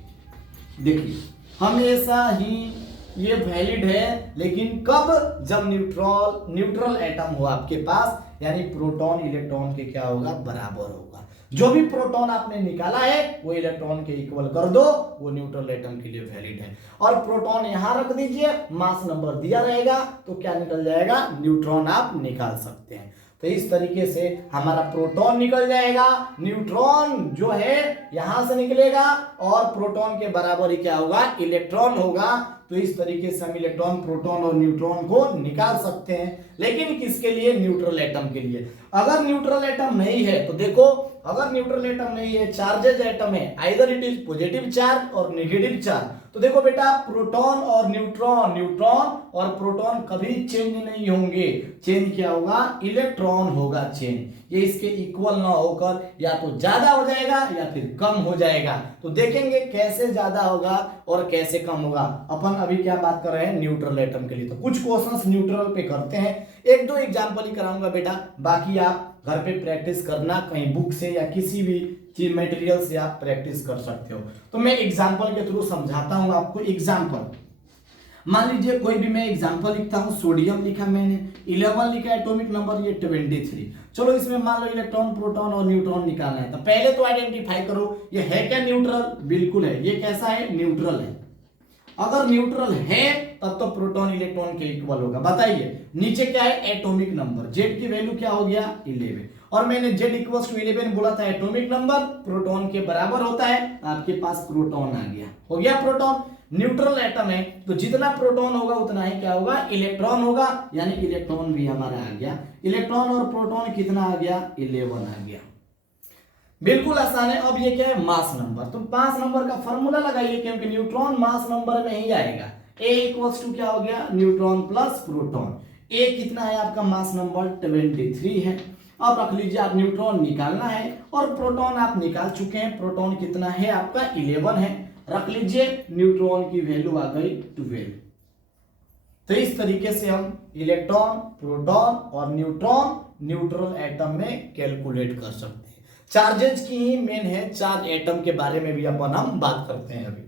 देखिए हमेशा ही ये वैलिड है, लेकिन कब, जब न्यूट्रल एटम हो आपके पास, यानी प्रोटॉन इलेक्ट्रॉन के क्या होगा, बराबर होगा। जो भी प्रोटॉन आपने निकाला है वो इलेक्ट्रॉन के इक्वल कर दो, वो न्यूट्रल एटम के लिए वैलिड है। और प्रोटॉन यहां रख दीजिए, मास नंबर दिया रहेगा तो क्या निकल जाएगा, न्यूट्रॉन आप निकाल सकते हैं। तो इस तरीके से हमारा प्रोटॉन निकल जाएगा, न्यूट्रॉन जो है यहां से निकलेगा और प्रोटॉन के बराबर ही क्या होगा, इलेक्ट्रॉन होगा। तो इस तरीके से हम इलेक्ट्रॉन, प्रोटॉन और न्यूट्रॉन को निकाल सकते हैं, लेकिन किसके लिए, न्यूट्रल एटम के लिए। अगर न्यूट्रल एटम नहीं है तो देखो, अगर न्यूट्रल एटम नहीं है, चार्जेज एटम है, either it is positive charge और नेगेटिव चार्ज, तो देखो बेटा प्रोटॉन और न्यूट्रॉन, न्यूट्रॉन और प्रोटॉन कभी चेंज नहीं होंगे। चेंज क्या होगा, इलेक्ट्रॉन होगा चेंज। ये इसके इक्वल ना होकर या तो ज्यादा हो जाएगा या फिर कम हो जाएगा। तो देखेंगे कैसे ज्यादा होगा और कैसे कम होगा। अपन अभी क्या बात कर रहे हैं, न्यूट्रल एटम के लिए। तो कुछ क्वेश्चंस न्यूट्रल पे करते हैं, एक दो एग्जांपल ही कराऊंगा बेटा, बाकी आप घर पे प्रैक्टिस करना, कहीं बुक से या किसी भी चीज मटेरियल से आप प्रैक्टिस कर सकते हो। तो मैं एग्जांपल के थ्रू समझाता हूं आपको। एग्जांपल मान लीजिए कोई भी मैं एग्जांपल लिखता हूं, सोडियम लिखा मैंने, 11 लिखा, एटॉमिक नंबर ये 23। चलो इसमें मान लो इलेक्ट्रॉन, प्रोटॉन और न्यूट्रॉन निकालना है। तो पहले तो आइडेंटिफाई करो ये है क्या न्यूट्रल, बिल्कुल है। ये कैसा है, न्यूट्रल है। अगर न्यूट्रल है तब तो प्रोटॉन इलेक्ट्रॉन के इक्वल होगा। बताइए नीचे क्या है, एटॉमिक नंबर, जेड की वैल्यू क्या हो गया, 11। और मैंने जेड इक्वल टू 11 बोला था, एटॉमिक नंबर प्रोटॉन के बराबर होता है, आपके पास प्रोटॉन आ गया, हो गया प्रोटॉन। न्यूट्रल एटम है तो जितना प्रोटॉन होगा उतना ही क्या होगा, इलेक्ट्रॉन होगा, यानी इलेक्ट्रॉन भी हमारा आ गया। इलेक्ट्रॉन और प्रोटॉन कितना आ गया, 11 आ गया। बिल्कुल आसान है। अब ये क्या है, मास नंबर। तो मास नंबर का फॉर्मूला लगाइए, क्योंकि न्यूट्रॉन मास नंबर में ही आएगा। ए इक्वल्स टू क्या हो गया, न्यूट्रॉन प्लस प्रोटॉन। ए कितना है आपका, मास नंबर 23 है। अब रख लीजिए, आप न्यूट्रॉन निकालना है और प्रोटॉन आप निकाल चुके हैं। प्रोटॉन कितना है आपका, 11 है। रख लीजिए, न्यूट्रॉन की वैल्यू आ गई 12। तो इस तरीके से हम इलेक्ट्रॉन, प्रोटॉन और न्यूट्रॉन न्यूट्रल एटम में कैलकुलेट कर सकते हैं। चार्जेस की ही मेन है, चार्ज एटम के बारे में भी अपन हम बात करते हैं अभी।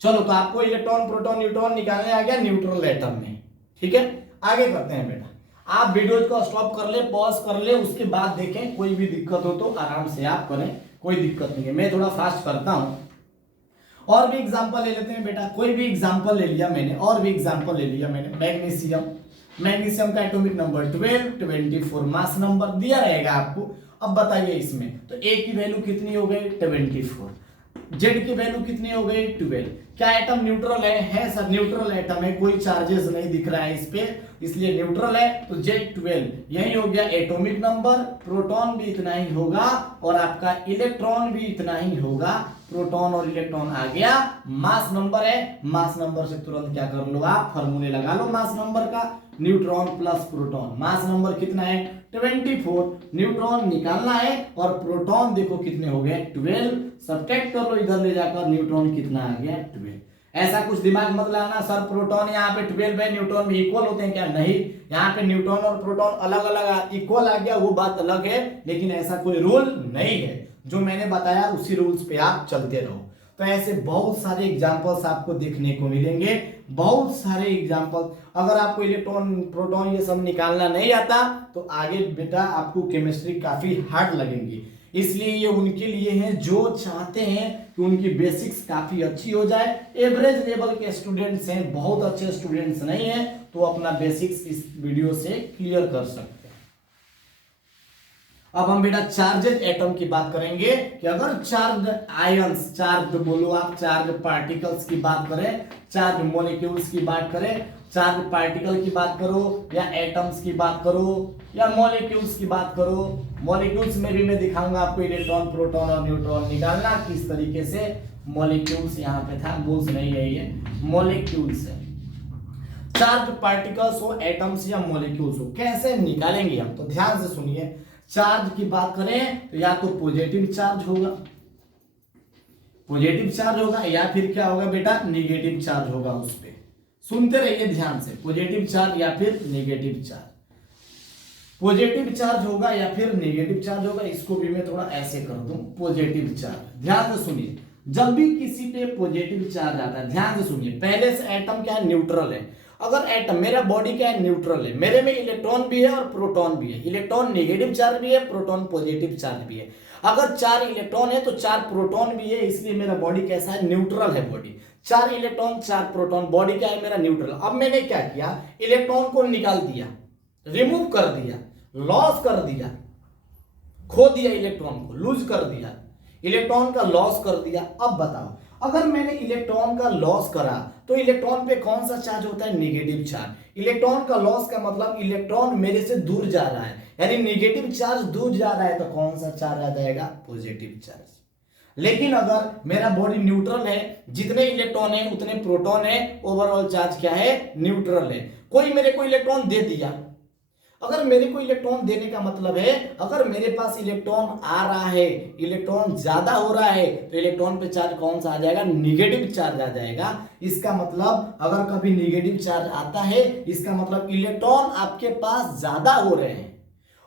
चलो, तो आपको इलेक्ट्रॉन, प्रोटॉन, न्यूट्रॉन निकालने आ गया न्यूट्रल एटम में। ठीक है, आगे करते हैं बेटा। आप वीडियो को स्टॉप कर ले, पॉज कर ले, उसके बाद देखें। कोई भी दिक्कत हो तो आराम से आप करें, कोई दिक्कत नहीं है। मैं थोड़ा फास्ट करता हूं। और भी एग्जांपल ले लेते हैं बेटा। कोई भी एग्जांपल ले लिया मैंने, और भी एग्जांपल ले लिया मैंने। मैग्नीशियम, मैग्नीशियम का एटॉमिक नंबर 12, 24 मास नंबर दिया रहेगा आपको। अब बताइए इसमें तो ए की वैल्यू कितनी हो गई, 24। जेड की वैल्यू कितनी हो गई, 12। क्या एटम न्यूट्रल है सर, न्यूट्रल एटम है, कोई चार्जेस नहीं दिख रहा है इस पे, इसलिए न्यूट्रल है। तो जेड 12 यही हो गया एटॉमिक नंबर। प्रोटॉन भी इतना ही होगा और आपका इलेक्ट्रॉन भी इतना ही होगा। प्रोटॉन और इलेक्ट्रॉन आ गया। मास नंबर है, मास नंबर से तुरंत क्या कर लो आप, फॉर्मूले लगा लो मास नंबर का। Neutron plus proton, mass number कितना है, 24। न्यूट्रॉन निकालना है और प्रोटॉन देखो कितने हो गए, 12। सब्ट्रैक्ट कर लो इधर ले जाकर, न्यूट्रॉन कितना आ गया, 12। ऐसा कुछ दिमाग मत लाना सर प्रोटॉन यहाँ पे 12 है, न्यूट्रॉन भी इक्वल होते हैं क्या, नहीं। यहाँ पे न्यूट्रॉन और प्रोटॉन अलग अलग इक्वल आ गया, वो बात अलग है, लेकिन ऐसा कोई रूल नहीं है। जो मैंने बताया उसी रूल्स पे आप चलते रहो। तो ऐसे बहुत सारे एग्जांपल्स आपको देखने को मिलेंगे, बहुत सारे एग्जांपल। अगर आपको इलेक्ट्रॉन, प्रोटॉन ये सब निकालना नहीं आता तो आगे बेटा आपको केमिस्ट्री काफी हार्ड लगेंगी। इसलिए ये उनके लिए है जो चाहते हैं कि उनकी बेसिक्स काफी अच्छी हो जाए। एवरेज लेवल के स्टूडेंट्स हैं, बहुत अच्छे स्टूडेंट्स नहीं हैं, तो अपना बेसिक्स इस वीडियो से क्लियर कर सकते हैं। अब हम बेटा चार्जेज एटम की बात करेंगे कि अगर चार्ज आयंस, चार्ज बोलो आप, चार्ज पार्टिकल्स की बात करें, चार्ज मॉलिक्यूल्स की बात करें, चार्ज पार्टिकल की बात करो या एटम्स की बात करो या मॉलिक्यूल्स की बात करो। मॉलिक्यूल्स में भी मैं दिखाऊंगा आपको इलेक्ट्रॉन, प्रोटॉन और न्यूट्रॉन निकालना किस तरीके से। मॉलिक्यूल्स यहाँ पे था, बोल्स नहीं है, ये मॉलिक्यूल्स है। चार्ज पार्टिकल्स हो, एटम्स या मॉलिक्यूल्स हो, कैसे निकालेंगे हम, तो ध्यान से सुनिए। चार्ज की बात करें तो या तो पॉजिटिव चार्ज होगा, पॉजिटिव चार्ज होगा, या फिर क्या होगा बेटा, नेगेटिव चार्ज होगा उस पे। सुनते रहिए ध्यान से, पॉजिटिव चार्ज या फिर नेगेटिव चार्ज। पॉजिटिव चार्ज होगा या फिर नेगेटिव चार्ज होगा। इसको भी मैं थोड़ा ऐसे कर दूं, पॉजिटिव चार्ज। ध्यान से सुनिए, जब भी किसी पे पॉजिटिव चार्ज आता है, ध्यान से सुनिए, पहले से एटम क्या है, न्यूट्रल है। अगर एटम, मेरा बॉडी क्या है, न्यूट्रल है, मेरे में इलेक्ट्रॉन भी है और प्रोटॉन भी है। इलेक्ट्रॉन नेगेटिव चार्ज भी है, प्रोटॉन पॉजिटिव चार्ज भी है। अगर 4 इलेक्ट्रॉन है तो 4 प्रोटॉन भी है, इसलिए मेरा बॉडी कैसा है, न्यूट्रल है बॉडी। 4 इलेक्ट्रॉन 4 प्रोटॉन, बॉडी क्या है मेरा, न्यूट्रल। अब मैंने क्या किया, इलेक्ट्रॉन को निकाल दिया, रिमूव कर दिया, लॉस कर दिया, खो दिया, इलेक्ट्रॉन को लूज कर दिया, इलेक्ट्रॉन का लॉस कर दिया। अब बताओ, अगर मैंने इलेक्ट्रॉन का लॉस करा तो इलेक्ट्रॉन पे कौन सा चार्ज होता है, नेगेटिव चार्ज। इलेक्ट्रॉन का लॉस का मतलब इलेक्ट्रॉन मेरे से दूर जा रहा है, यानी नेगेटिव चार्ज दूर जा रहा है, तो कौन सा चार्ज आ जाएगा, पॉजिटिव चार्ज। लेकिन अगर मेरा बॉडी न्यूट्रल है, जितने इलेक्ट्रॉन है उतने प्रोटॉन है, ओवरऑल चार्ज क्या है, न्यूट्रल है। कोई मेरे को इलेक्ट्रॉन दे दिया, अगर मेरे को इलेक्ट्रॉन देने का मतलब है, अगर मेरे पास इलेक्ट्रॉन आ रहा है, इलेक्ट्रॉन ज्यादा हो रहा है, तो इलेक्ट्रॉन पे चार्ज कौन सा आ जाएगा, निगेटिव चार्ज आ जाएगा। इसका मतलब अगर कभी निगेटिव चार्ज आता है, इसका मतलब इलेक्ट्रॉन आपके पास ज्यादा हो रहे हैं,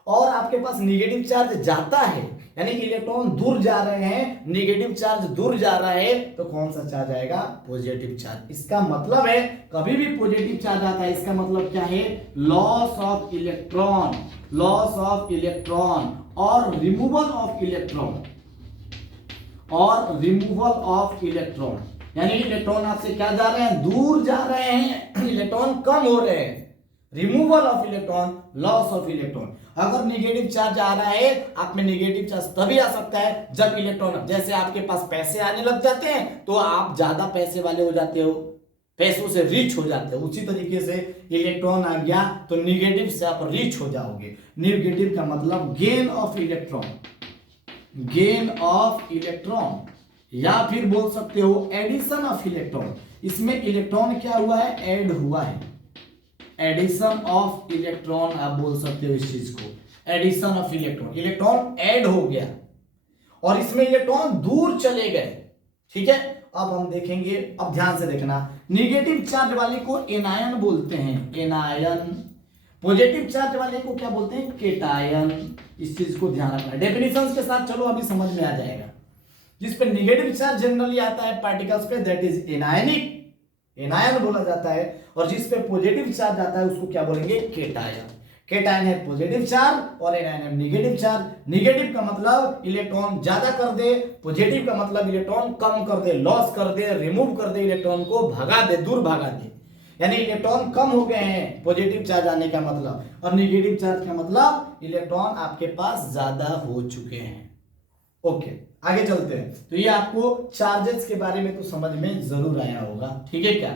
और आपके पास निगेटिव चार्ज जाता है, यानी इलेक्ट्रॉन दूर जा रहे हैं, निगेटिव चार्ज दूर जा रहा है, तो कौन सा चार्ज आएगा, पॉजिटिव चार्ज। इसका मतलब है कभी भी पॉजिटिव चार्ज आता है, इसका मतलब क्या है, loss of electron, loss of electron और रिमूवल ऑफ इलेक्ट्रॉन, और रिमूवल ऑफ इलेक्ट्रॉन, यानी इलेक्ट्रॉन आपसे क्या जा रहे हैं, दूर जा रहे हैं, इलेक्ट्रॉन कम हो रहे हैं। Removal of electron, loss of electron. अगर नेगेटिव चार्ज आ रहा है, आप में नेगेटिव चार्ज तभी आ सकता है जब इलेक्ट्रॉन, जैसे आपके पास पैसे आने लग जाते हैं तो आप ज्यादा पैसे वाले हो जाते हो, पैसों से रिच हो जाते हो, उसी तरीके से इलेक्ट्रॉन आ गया तो नेगेटिव से आप रिच हो जाओगे। नेगेटिव का मतलब gain of electron, gain of electron, या फिर बोल सकते हो एडिशन ऑफ इलेक्ट्रॉन। इसमें इलेक्ट्रॉन क्या हुआ है, ऐड हुआ है, एडिशन ऑफ इलेक्ट्रॉन आप बोल सकते हो इस चीज को, addition of electron, electron add हो गया और इसमें इलेक्ट्रॉन दूर चले गए। ठीक है, अब हम देखेंगे, अब ध्यान से देखना, नेगेटिव चार्ज वाले को एनायन बोलते हैं, एनायन। पॉजिटिव चार्ज वाले को क्या बोलते हैं, केटायन। इस चीज को ध्यान रखना, डेफिनेशंस के साथ चलो अभी समझ में आ जाएगा। जिस पे नेगेटिव चार्ज जनरली आता है पार्टिकल्स पे, दैट इज एनायनिक, एनायन बोला जाता है, और जिस पे पॉजिटिव चार्ज आता है उसको क्या बोलेंगे, केटायन। केटायन है पॉजिटिव चार्ज और एनायन है नेगेटिव चार्ज। नेगेटिव का मतलब इलेक्ट्रॉन ज्यादा कर दे, पॉजिटिव का मतलब इलेक्ट्रॉन कम कर दे, लॉस कर दे, रिमूव कर दे, इलेक्ट्रॉन को भगा दे, दूर भगा दे, यानी इलेक्ट्रॉन कम हो गए हैं पॉजिटिव चार्ज आने का मतलब, और नेगेटिव चार्ज का मतलब इलेक्ट्रॉन आपके पास ज्यादा हो चुके हैं। ओके, आगे चलते हैं। तो ये आपको चार्जेस के बारे में तो समझ में जरूर आया होगा, ठीक है क्या।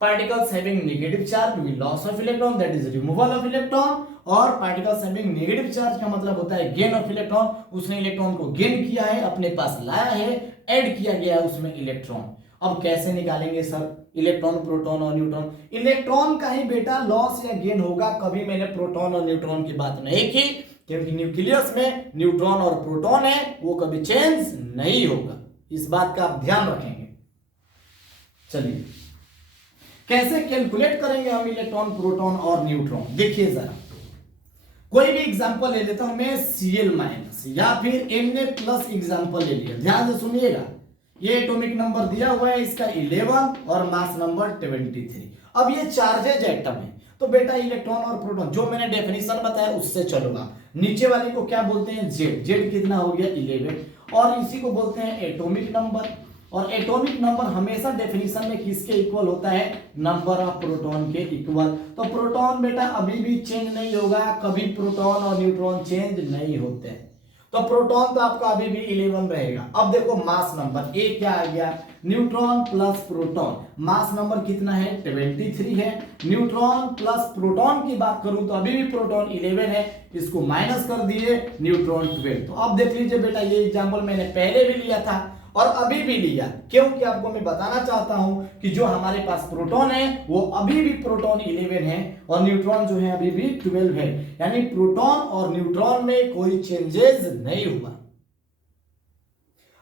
Particles having negative charge will loss of electron, that is removal of electron, और पार्टिकल्स हैविंग नेगेटिव चार्ज का मतलब होता है गेन ऑफ इलेक्ट्रॉन, उसने इलेक्ट्रॉन को गेन किया है, अपने पास लाया है, ऐड किया गया है उसमें इलेक्ट्रॉन। अब कैसे निकालेंगे सर, इलेक्ट्रॉन, प्रोटॉन और न्यूट्रॉन। इलेक्ट्रॉन का ही बेटा लॉस या गेन होगा, कभी मैंने प्रोटॉन और न्यूट्रॉन की बात नहीं की, क्योंकि न्यूक्लियस में न्यूट्रॉन और प्रोटॉन है, वो कभी चेंज नहीं होगा, इस बात का आप ध्यान रखेंगे। चलिए कैसे कैलकुलेट करेंगे हम इलेक्ट्रॉन, प्रोटॉन और न्यूट्रॉन, देखिए जरा। कोई भी एग्जांपल ले लेता हूं मैं, Cl- या फिर Na+ एग्जांपल ले लिया, ध्यान से सुनिएगा। ये एटॉमिक नंबर दिया हुआ है इसका 11 और मास नंबर 23। अब ये चार्जेज एटम है, तो बेटा इलेक्ट्रॉन और प्रोटॉन जो मैंने डेफिनेशन बताया उससे चलो आप। नीचे वाले को क्या बोलते हैं, जेड कितना हो गया 11, और इसी को बोलते हैं एटॉमिक नंबर। और एटॉमिक नंबर हमेशा डेफिनेशन में किसके इक्वल होता है, नंबर ऑफ प्रोटॉन के इक्वल। तो प्रोटॉन बेटा अभी भी चेंज नहीं होगा, कभी प्रोटॉन और न्यूट्रॉन चेंज नहीं होते हैं, तो प्रोटॉन तो आपका अभी भी 11 रहेगा। अब देखो मास नंबर, ए क्या आ गया, neutron plus proton, mass number कितना है 23 है। न्यूट्रॉन प्लस प्रोटॉन की बात करूं तो अभी भी प्रोटॉन 11 है, इसको माइनस कर दिए, न्यूट्रॉन 12। तो अब देख लीजिए बेटा, ये एग्जांपल मैंने पहले भी लिया था और अभी भी लिया, क्योंकि आपको मैं बताना चाहता हूं कि जो हमारे पास प्रोटॉन है वो अभी भी प्रोटॉन 11 है और न्यूट्रॉन जो है अभी भी 12 है, यानी प्रोटॉन और न्यूट्रॉन में कोई चेंजेस नहीं हुआ।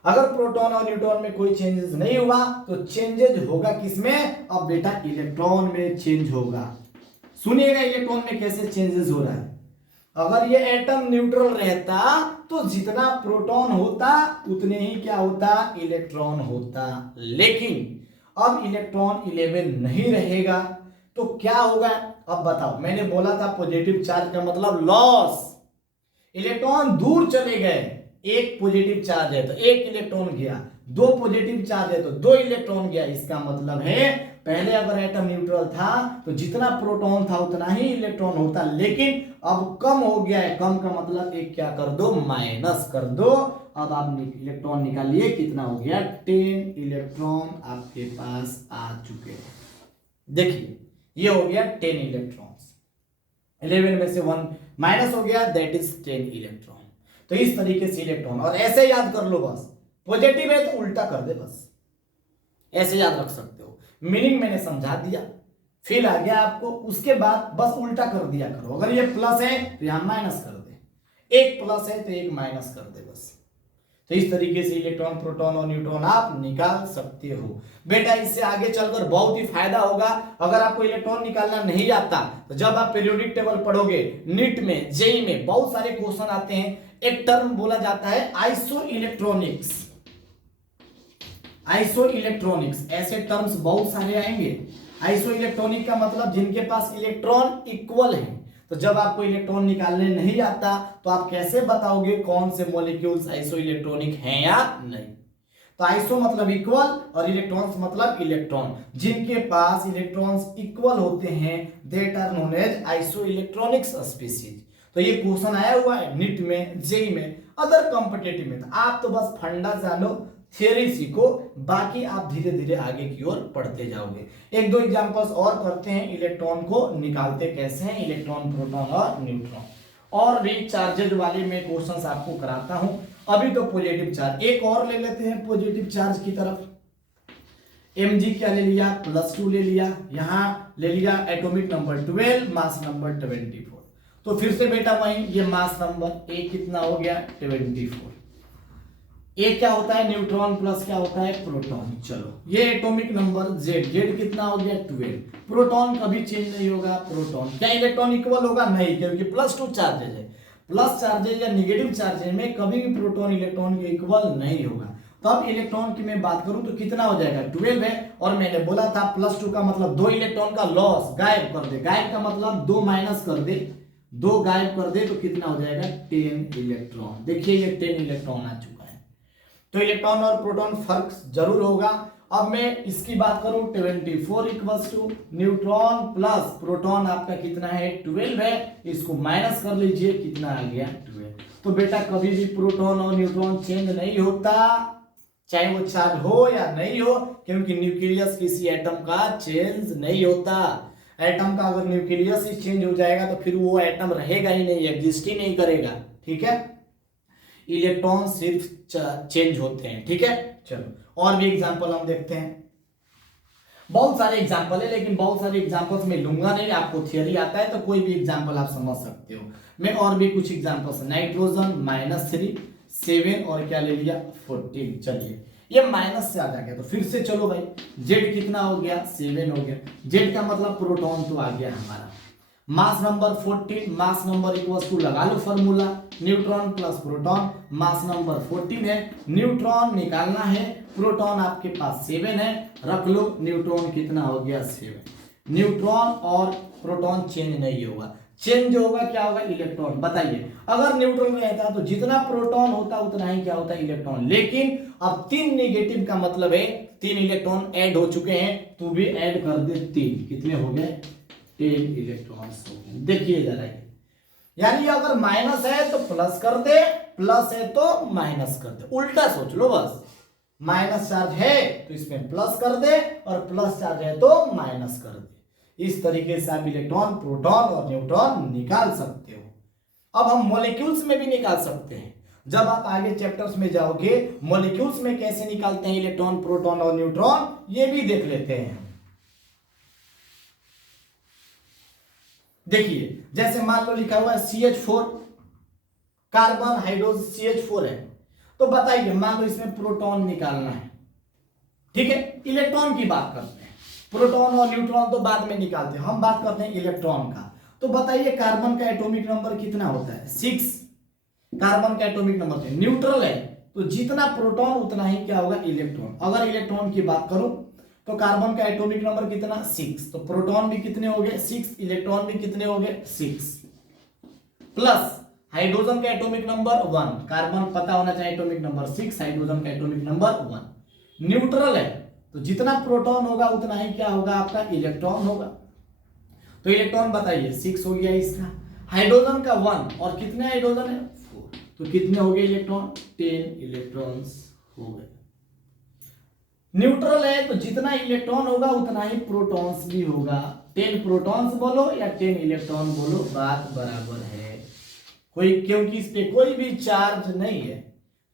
अगर प्रोटॉन और न्यूट्रॉन में कोई चेंजेस नहीं हुआ तो चेंजेस होगा किसमें, अब बेटा इलेक्ट्रॉन में चेंज होगा। सुनिएगा इलेक्ट्रॉन में कैसे चेंजेस हो रहा है। अगर ये एटम न्यूट्रल रहता तो जितना प्रोटॉन होता उतने ही क्या होता, इलेक्ट्रॉन होता, लेकिन अब इलेक्ट्रॉन 11 नहीं रहेगा तो क्या होगा, अब बताओ। मैंने बोला था पॉजिटिव चार्ज का मतलब लॉस, इलेक्ट्रॉन दूर चले गए, एक पॉजिटिव चार्ज है तो एक इलेक्ट्रॉन गया, दो पॉजिटिव चार्ज है तो दो इलेक्ट्रॉन गया। इसका मतलब है पहले अगर एटम न्यूट्रल था तो जितना प्रोटॉन था उतना ही इलेक्ट्रॉन होता, लेकिन अब कम हो गया है। कम का मतलब एक क्या कर दो, माइनस कर दो। अब आप इलेक्ट्रॉन निकालिए, कितना हो गया, 10 इलेक्ट्रॉन आपके पास आ चुके हैं। देखिए ये हो गया 10 इलेक्ट्रॉन्स, 11 में से 1 माइनस हो गया, दैट इज 10 इलेक्ट्रॉन। तो इस तरीके से इलेक्ट्रॉन, और ऐसे याद कर लो बस, पॉजिटिव है तो उल्टा कर दे, बस ऐसे याद रख सकते हो। मीनिंग मैंने समझा दिया, फील आ गया आपको, उसके बाद बस उल्टा कर दिया करो। अगर ये प्लस है तो यहां माइनस कर दे, एक प्लस है तो एक माइनस कर दे बस। तो इस तरीके से इलेक्ट्रॉन, प्रोटॉन और न्यूट्रॉन आप निकाल सकते हो। बेटा इससे आगे चलकर बहुत ही फायदा होगा। अगर आपको इलेक्ट्रॉन निकालना नहीं आता तो जब आप पीरियोडिक टेबल पढ़ोगे, नीट में, जेई में बहुत सारे क्वेश्चन आते हैं। एक टर्म बोला जाता है आइसो इलेक्ट्रॉनिक्स। आइसो इलेक्ट्रॉनिक्स, ऐसे टर्म्स बहुत सारे आएंगे। आइसो इलेक्ट्रॉनिक का मतलब जिनके पास इलेक्ट्रॉन इक्वल है। तो जब आपको इलेक्ट्रॉन निकालने नहीं आता तो आप कैसे बताओगे कौन से मॉलिक्यूल्स आइसो इलेक्ट्रॉनिक हैं या नहीं। तो आइसो मतलब इक्वल और इलेक्ट्रॉन्स मतलब इलेक्ट्रॉन। जिनके पास इलेक्ट्रॉन्स इक्वल होते हैं that are known as isoelectronics species. तो ये क्वेश्चन आया हुआ है नीट में, जेई में, अदर कॉम्पिटिटिव में। आप तो बस फंडा जानो, थियरी सीखो, बाकी आप धीरे धीरे आगे की ओर पढ़ते जाओगे। एक दो एग्जांपल्स और करते हैं, इलेक्ट्रॉन को निकालते कैसे हैं, इलेक्ट्रॉन, प्रोटॉन और न्यूट्रॉन। और भी चार्जेज वाले में क्वेश्चंस आपको कराता हूं। अभी तो पॉजिटिव चार्ज एक और ले लेते हैं पॉजिटिव चार्ज की तरफ। Mg क्या ले लिया, +2 ले लिया, यहां ले लिया एटॉमिक नंबर 12, मास नंबर 24। तो फिर से बेटा वही, ये मास नंबर ए कितना हो गया, 24। ए क्या होता है, न्यूट्रॉन, प्लस क्या होता है, प्रोटॉन। चलो ये एटॉमिक नंबर जेड, जेड कितना हो गया, 12। प्रोटॉन कभी चेंज नहीं होगा, प्रोटॉन। क्या इलेक्ट्रॉन इक्वल होगा, नहीं, क्योंकि +2 चार्जेज है। प्लस चार्जेज या निगेटिव चार्जेज में कभी भी प्रोटॉन इलेक्ट्रॉन के इक्वल नहीं होगा। तो अब इलेक्ट्रॉन की मैं बात करूं तो कितना हो जाएगा, 12 है। और मैंने बोला था +2 का मतलब 2 इलेक्ट्रॉन का लॉस, गायब कर दे। गायब का मतलब 2 माइनस कर दे, 2 गायब कर दे तो कितना हो जाएगा, 10 इलेक्ट्रॉन। देखिए ये 10 इलेक्ट्रॉन आ चुका है। तो इलेक्ट्रॉन और प्रोटॉन फर्क जरूर होगा। अब मैं इसकी बात करूं, 24 equals to neutron plus proton आपका कितना है, 12 है। इसको माइनस कर लीजिए, कितना आ गया, 12। तो बेटा कभी भी प्रोटॉन और न्यूट्रॉन चेंज नहीं होता, चाहे वो चार्ज हो या नहीं हो, क्योंकि न्यूक्लियस किसी एटम का चेंज नहीं होता। एटम का अगर न्यूक्लियस ही चेंज हो जाएगा तो फिर वो एटम रहेगा ही नहीं, एग्जिस्ट ही नहीं करेगा। ठीक है, इलेक्ट्रॉन सिर्फ चेंज होते हैं। ठीक है, चलो और भी एग्जांपल हम देखते हैं। बहुत सारे एग्जांपल है, लेकिन बहुत सारे एग्जांपल्स मैं लूंगा नहीं, आपको थियरी आता है तो कोई भी एग्जांपल आप समझ सकते हो। मैं और भी कुछ एग्जांपल्स, नाइट्रोजन -3, 7 और क्या ले लिया, 14। चलिए ये माइनस से आ गया, तो फिर से चलो भाई, जेड कितना हो गया, 7 हो गया। जेड का मतलब प्रोटॉन तो आ गया हमारा। Mass number 14, mass number equals to, लगा लो formula, neutron plus proton. Mass number 14 है, न्यूट्रॉन निकालना है, प्रोटॉन आपके पास 7 है, रख लो। न्यूट्रॉन कितना हो गया, 7। न्यूट्रॉन और प्रोटॉन चेंज नहीं होगा, चेंज होगा क्या होगा, इलेक्ट्रॉन। बताइए अगर न्यूट्रल रहता तो जितना प्रोटॉन होता उतना ही क्या होता, इलेक्ट्रॉन। लेकिन अब 3 नेगेटिव का मतलब है 3 इलेक्ट्रॉन ऐड हो चुके हैं, तू भी ऐड कर दे 3, कितने हो गए, 10 इलेक्ट्रॉन्स हो गए। देखिए जरा, यानी अगर माइनस है तो प्लस कर दे, प्लस है तो माइनस कर दे, उल्टा सोच लो बस। माइनस चार्ज है तो इसमें प्लस कर दे, और प्लस चार्ज है तो माइनस कर दे। इस तरीके से आप इलेक्ट्रॉन, प्रोटॉन और न्यूट्रॉन निकाल सकते हो। अब हम मॉलिक्यूल्स में भी निकाल सकते हैं। जब आप आगे चैप्टर्स में जाओगे, मॉलिक्यूल्स में कैसे निकालते हैं इलेक्ट्रॉन, प्रोटॉन और न्यूट्रॉन, ये भी देख लेते हैं। देखिए जैसे मान लो लिखा हुआ है CH4, कार्बन हाइड्रोजन CH4 है। तो बताइए मान लो इसमें प्रोटॉन निकालना है, ठीक है, इलेक्ट्रॉन की बात करते हैं। प्रोटॉन और न्यूट्रॉन तो बाद में निकालते हैं, हम बात करते हैं इलेक्ट्रॉन का। तो बताइए कार्बन का एटॉमिक नंबर कितना होता है, 6। कार्बन का एटॉमिक नंबर है, न्यूट्रल है, तो जितना प्रोटॉन उतना ही क्या होगा, इलेक्ट्रॉन। अगर इलेक्ट्रॉन की बात करूं तो कार्बन का एटॉमिक नंबर कितना, 6। तो प्रोटॉन भी कितने हो गए, 6, इलेक्ट्रॉन भी कितने हो गए, 6। प्लस हाइड्रोजन का एटॉमिक नंबर 1, कार्बन पता होना चाहिए एटॉमिक नंबर 6, हाइड्रोजन का एटॉमिक नंबर 1। न्यूट्रल है तो जितना प्रोटॉन होगा उतना ही क्या होगा आपका इलेक्ट्रॉन होगा। तो इलेक्ट्रॉन बताइए 6 हो गया इसका, हाइड्रोजन का 1 और कितने हाइड्रोजन है 4, तो कितने हो गए इलेक्ट्रॉन 10 इलेक्ट्रॉन्स हो गए। न्यूट्रल है तो जितना इलेक्ट्रॉन होगा उतना ही प्रोटॉन्स भी होगा, 10 प्रोटॉन्स बोलो या 10 इलेक्ट्रॉन बोलो बात बराबर है। कोई क्योंकि इस पे कोई भी चार्ज नहीं है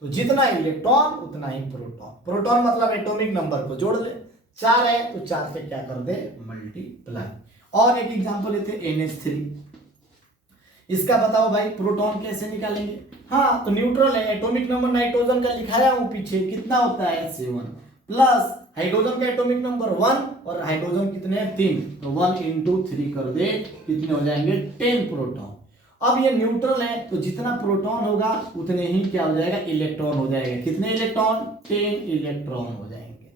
तो जितना इलेक्ट्रॉन उतना ही प्रोटॉन। प्रोटॉन मतलब एटॉमिक नंबर को जोड़ ले, 4 है तो 4 से क्या कर दे मल्टीप्लाई। और एक एग्जांपल लेते हैं NH3, इसका बताओ भाई प्रोटॉन कैसे निकालेंगे। हाँ तो न्यूट्रल है, एटॉमिक नंबर नाइट्रोजन का लिखाया हूं पीछे कितना होता है 7 प्लस हाइड्रोजन का एटॉमिक नंबर 1 और हाइड्रोजन कितने हैं 3, तो 1 × 3 कर दे कितने हो जाएंगे 10 प्रोटॉन। अब ये न्यूट्रल है तो जितना प्रोटॉन होगा उतने ही क्या हो जाएगा इलेक्ट्रॉन हो जाएगा, कितने इलेक्ट्रॉन 10 इलेक्ट्रॉन हो जाएंगे।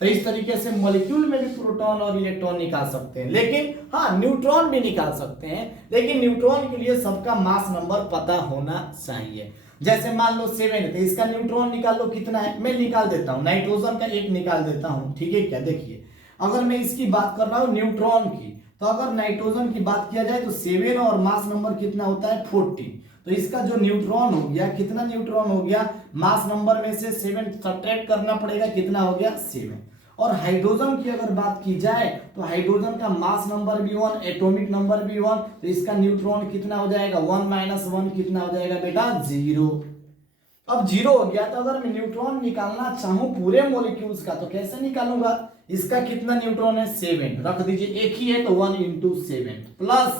तो इस तरीके से मॉलिक्यूल में भी प्रोटॉन और इलेक्ट्रॉन निकाल सकते हैं, लेकिन हाँ न्यूट्रॉन भी निकाल सकते हैं, लेकिन न्यूट्रॉन के लिए सबका मास नंबर पता होना चाहिए। जैसे मान लो 7 है तो इसका न्यूट्रॉन निकाल लो कितना है, मैं निकाल देता हूं नाइट्रोजन का 1 निकाल देता हूं, ठीक है क्या। देखिए अगर मैं इसकी बात कर रहा हूं न्यूट्रॉन की, तो अगर नाइट्रोजन की बात किया जाए तो 7 और मास नंबर कितना होता है 40, तो इसका जो न्यूट्रॉन हो गया कितना न्यूट्रॉन हो गया, मास नंबर में से 7 सब्ट्रैक्ट करना पड़ेगा कितना हो गया 7। और हाइड्रोजन की अगर बात की जाए तो हाइड्रोजन का मास नंबर भी 1, एटॉमिक नंबर भी 1, तो इसका न्यूट्रॉन कितना हो जाएगा 1 - 1 कितना हो जाएगा बेटा 0। अब 0 हो गया तो अगर मैं न्यूट्रॉन निकालना चाहूं पूरे मॉलिक्यूल्स का तो कैसे निकालूंगा, इसका कितना न्यूट्रॉन है 7 रख दीजिए, एक ही है तो 1 × 7 प्लस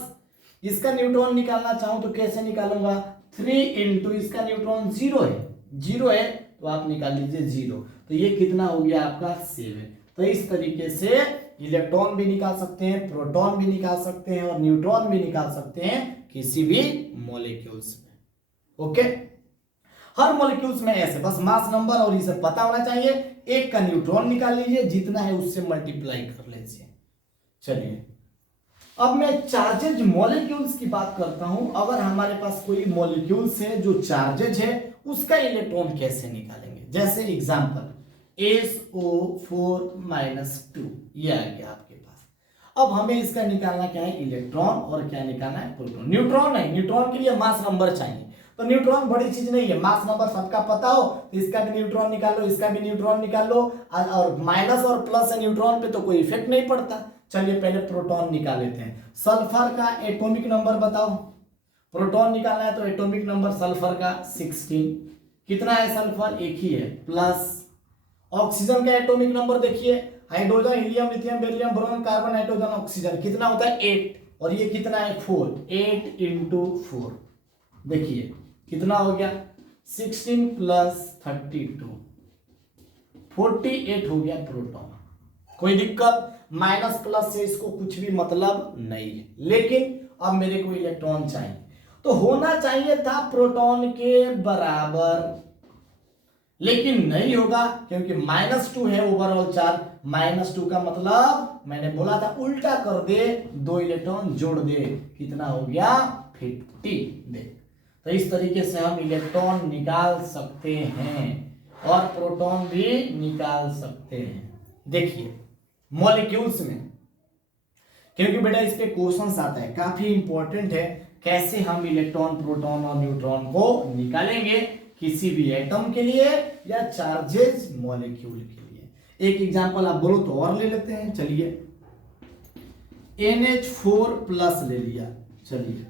इसका न्यूट्रॉन निकालना चाहूं तो कैसे निकालूंगा 3 × इसका न्यूट्रॉन 0 है तो आप निकाल लीजिए 0, तो ये कितना हो गया आपका 7। तो इस तरीके से इलेक्ट्रॉन भी निकाल सकते हैं, प्रोटॉन भी निकाल सकते हैं और न्यूट्रॉन भी निकाल सकते हैं किसी भी मॉलिक्यूल्स में। ओके, हर मॉलिक्यूल्स में ऐसे बस मास नंबर और ये सब पता होना चाहिए, एक का न्यूट्रॉन निकाल लीजिए, जितना है उससे मल्टीप्लाई कर लीजिए। चलिए अब मैं चार्जेज मॉलिक्यूल्स की बात करता हूं। अगर हमारे पास कोई मॉलिक्यूल्स है जो चार्जेज है उसका इलेक्ट्रॉन कैसे निकालेंगे, जैसे एग्जांपल SO4 - 2 ये आ गया आपके पास। अब हमें इसका निकालना क्या है इलेक्ट्रॉन और क्या निकालना है प्रोटॉन। न्यूट्रॉन है, न्यूट्रॉन के लिए मास नंबर चाहिए, तो न्यूट्रॉन बड़ी चीज नहीं है, मास नंबर सबका पता हो तो इसका भी न्यूट्रॉन निकाल लो, इसका भी न्यूट्रॉन निकाल लो, और माइनस और प्लस है न्यूट्रॉन पे तो कोई इफेक्ट नहीं पड़ता। चलिए पहले प्रोटॉन निकाल लेते हैं। सल्फर का एटॉमिक नंबर बताओ, प्रोटॉन निकालना है तो एटॉमिक नंबर सल्फर का 16, कितना है सल्फर एक ही है, प्लस ऑक्सीजन का एटॉमिक नंबर देखिए, hydrogen helium lithium beryllium boron carbon nitrogen oxygen कितना होता है 8, और ये कितना है 4, 8 × 4 देखिए कितना हो गया 16 + 32 48 हो गया प्रोटॉन। कोई दिक्कत, माइनस प्लस से इसको कुछ भी मतलब नहीं है, लेकिन अब मेरे को इलेक्ट्रॉन चाहिए तो होना चाहिए था प्रोटॉन के बराबर, लेकिन नहीं होगा क्योंकि -2 है ओवरऑल चार्ज। -2 का मतलब मैंने बोला था उल्टा कर दे, 2 इलेक्ट्रॉन जोड़ दे, कितना हो गया 50 दे। तो इस तरीके से हम इलेक्ट्रॉन निकाल सकते हैं और प्रोटॉन भी निकाल सकते हैं। देखिए मॉलिक्यूल्स में, क्योंकि बेटा इस पे क्वेश्चंस आता है, काफी इंपॉर्टेंट है कैसे हम इलेक्ट्रॉन प्रोटॉन और न्यूट्रॉन को निकालेंगे किसी भी एटम के लिए या चार्जेज मॉलिक्यूल के लिए। एक एग्जांपल आप बोलो तो और ले लेते हैं। चलिए NH4+ ले लिया, चलिए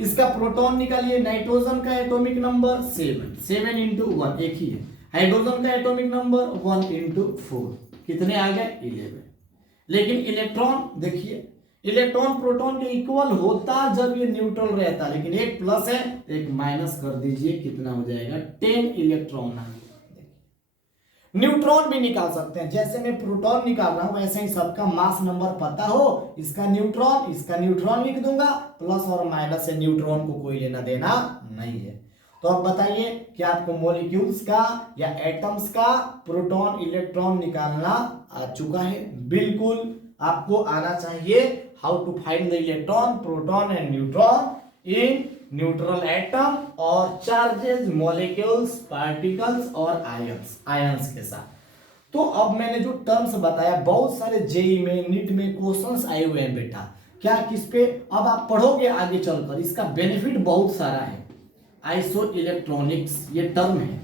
इसका प्रोटॉन निकालिए। नाइट्रोजन का एटॉमिक नंबर 7 × 1 एक ही है, हाइड्रोजन का एटॉमिक नंबर 1 × 4 कितने आ गए 11। लेकिन इलेक्ट्रॉन देखिए, इलेक्ट्रॉन प्रोटॉन के इक्वल होता जब ये न्यूट्रल रहता, लेकिन एक प्लस है तो एक माइनस कर दीजिए, कितना हो जाएगा 10 इलेक्ट्रॉन आ गया। न्यूट्रॉन भी निकाल सकते हैं, जैसे मैं प्रोटॉन निकाल रहा हूं वैसे ही सबका मास नंबर पता हो, इसका न्यूट्रॉन लिख दूंगा, प्लस और माइनस से न्यूट्रॉन को कोई लेना देना नहीं है। तो अब बताइए कि आपको मॉलिक्यूल्स का या एटम्स का प्रोटॉन इलेक्ट्रॉन निकालना आ चुका है? बिल्कुल आपको आना चाहिए। How to find the electron, proton and neutron in neutral atom और चार्जेस, मॉलिक्यूल्स, पार्टिकल्स और आयंस के साथ। तो अब मैंने जो टर्म्स बताया, बहुत सारे जेई में, नीट में क्वेश्चंस आए हुए हैं बेटा, क्या किस पे, अब आप पढ़ोगे आगे चलकर, इसका बेनिफिट बहुत सारा है। आइसो इलेक्ट्रॉनिक्स ये टर्म है।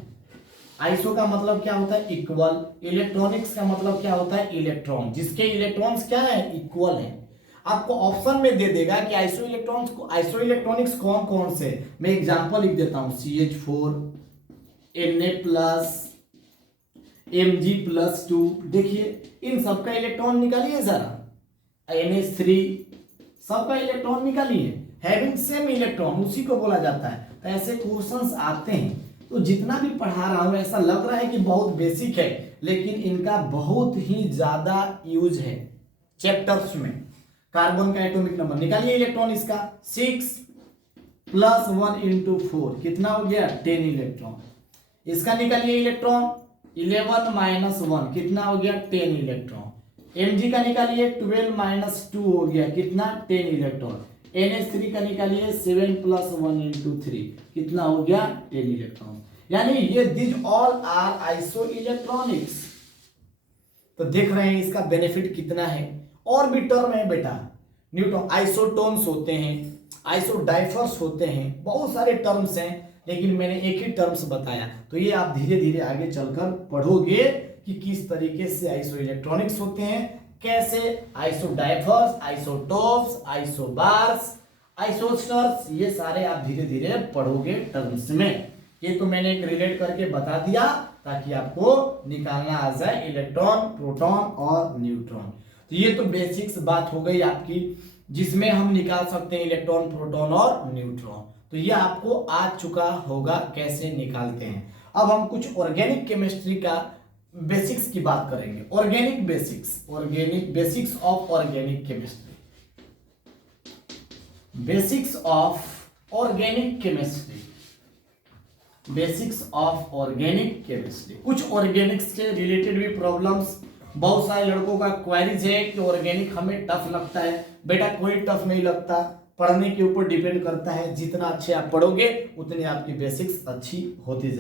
आइसो का मतलब क्या होता है? इक्वल। इलेक्ट्रॉनिक्स का मतलब क्या होता है? इलेक्ट्रॉन, जिसके इलेक्ट्रॉन्स क्या है? इक्वल है। आपको ऑप्शन में दे देगा कि आइसो इलेक्ट्रॉनिक्स कौन कौन से। मैं एग्जांपल लिख देता हूं, CH4, Na+, Mg+2। देखिए इन सबका इलेक्ट्रॉन निकालिए जरा, NH3, सबका इलेक्ट्रॉन निकालिए, हैविंग सेम इलेक्ट्रॉन, उसी को बोला जाता है। तो ऐसे क्वेश्चंस आते हैं। तो जितना भी पढ़ा रहा हूं ऐसा लग रहा है कि बहुत बेसिक है, लेकिन इनका बहुत ही ज्यादा यूज है चैप्टर्स में। कार्बन का एटॉमिक नंबर निकालिए, इलेक्ट्रॉन इसका 6 + 1 × 4 कितना हो गया? 10 इलेक्ट्रॉन। इसका निकालिए इलेक्ट्रॉन 11 - 1 कितना हो गया? 10 इलेक्ट्रॉन। Mg का निकालिए 12 - 2 हो गया कितना? 10 इलेक्ट्रॉन। NH3 का निकालिए 7 + 1 × 3 कितना हो गया? 10 इलेक्ट्रॉन। यानी ये this all are isoelectronics. तो देख रहे हैं इसका बेनिफिट कितना है। और भी टर्म है बेटा, न्यूट्रॉन आइसोटोन्स होते हैं, आइसोडाइफर्स होते हैं, बहुत सारे टर्म्स हैं, लेकिन मैंने एक ही टर्म्स बताया। तो ये आप धीरे धीरे आगे चलकर पढ़ोगे कि किस तरीके से आइसो इलेक्ट्रॉनिक्स होते हैं, कैसे आइसोडाइफर्स, आइसोटोप्स, आइसोबार्स, आइसोस्टर्स, ये सारे आप धीरे धीरे पढ़ोगे टर्म्स में। ये तो मैंने एक रिलेट करके बता दिया ताकि आपको निकालना आ जाए इलेक्ट्रॉन, प्रोटॉन और न्यूट्रॉन। तो ये तो बेसिक्स बात हो गई आपकी, जिसमें हम निकाल सकते हैं इलेक्ट्रॉन, प्रोटॉन और न्यूट्रॉन। तो ये आपको आ चुका होगा कैसे निकालते हैं। अब हम कुछ ऑर्गेनिक केमिस्ट्री का बेसिक्स की बात करेंगे। Organic basics of organic chemistry, basics of organic chemistry, basics of organic chemistry. कुछ ऑर्गेनिक्स से रिलेटेड भी प्रॉब्लम्स, बहुत सारे लड़कों का क्वेरीज है कि ऑर्गेनिक हमें टफ लगता है। बेटा कोई टफ नहीं लगता, पढ़ने के ऊपर डिपेंड करता है। जितना अच्छे आप पढ़ोगे उतनी आपकी बेसिक्स अच्छी होती जाएगी।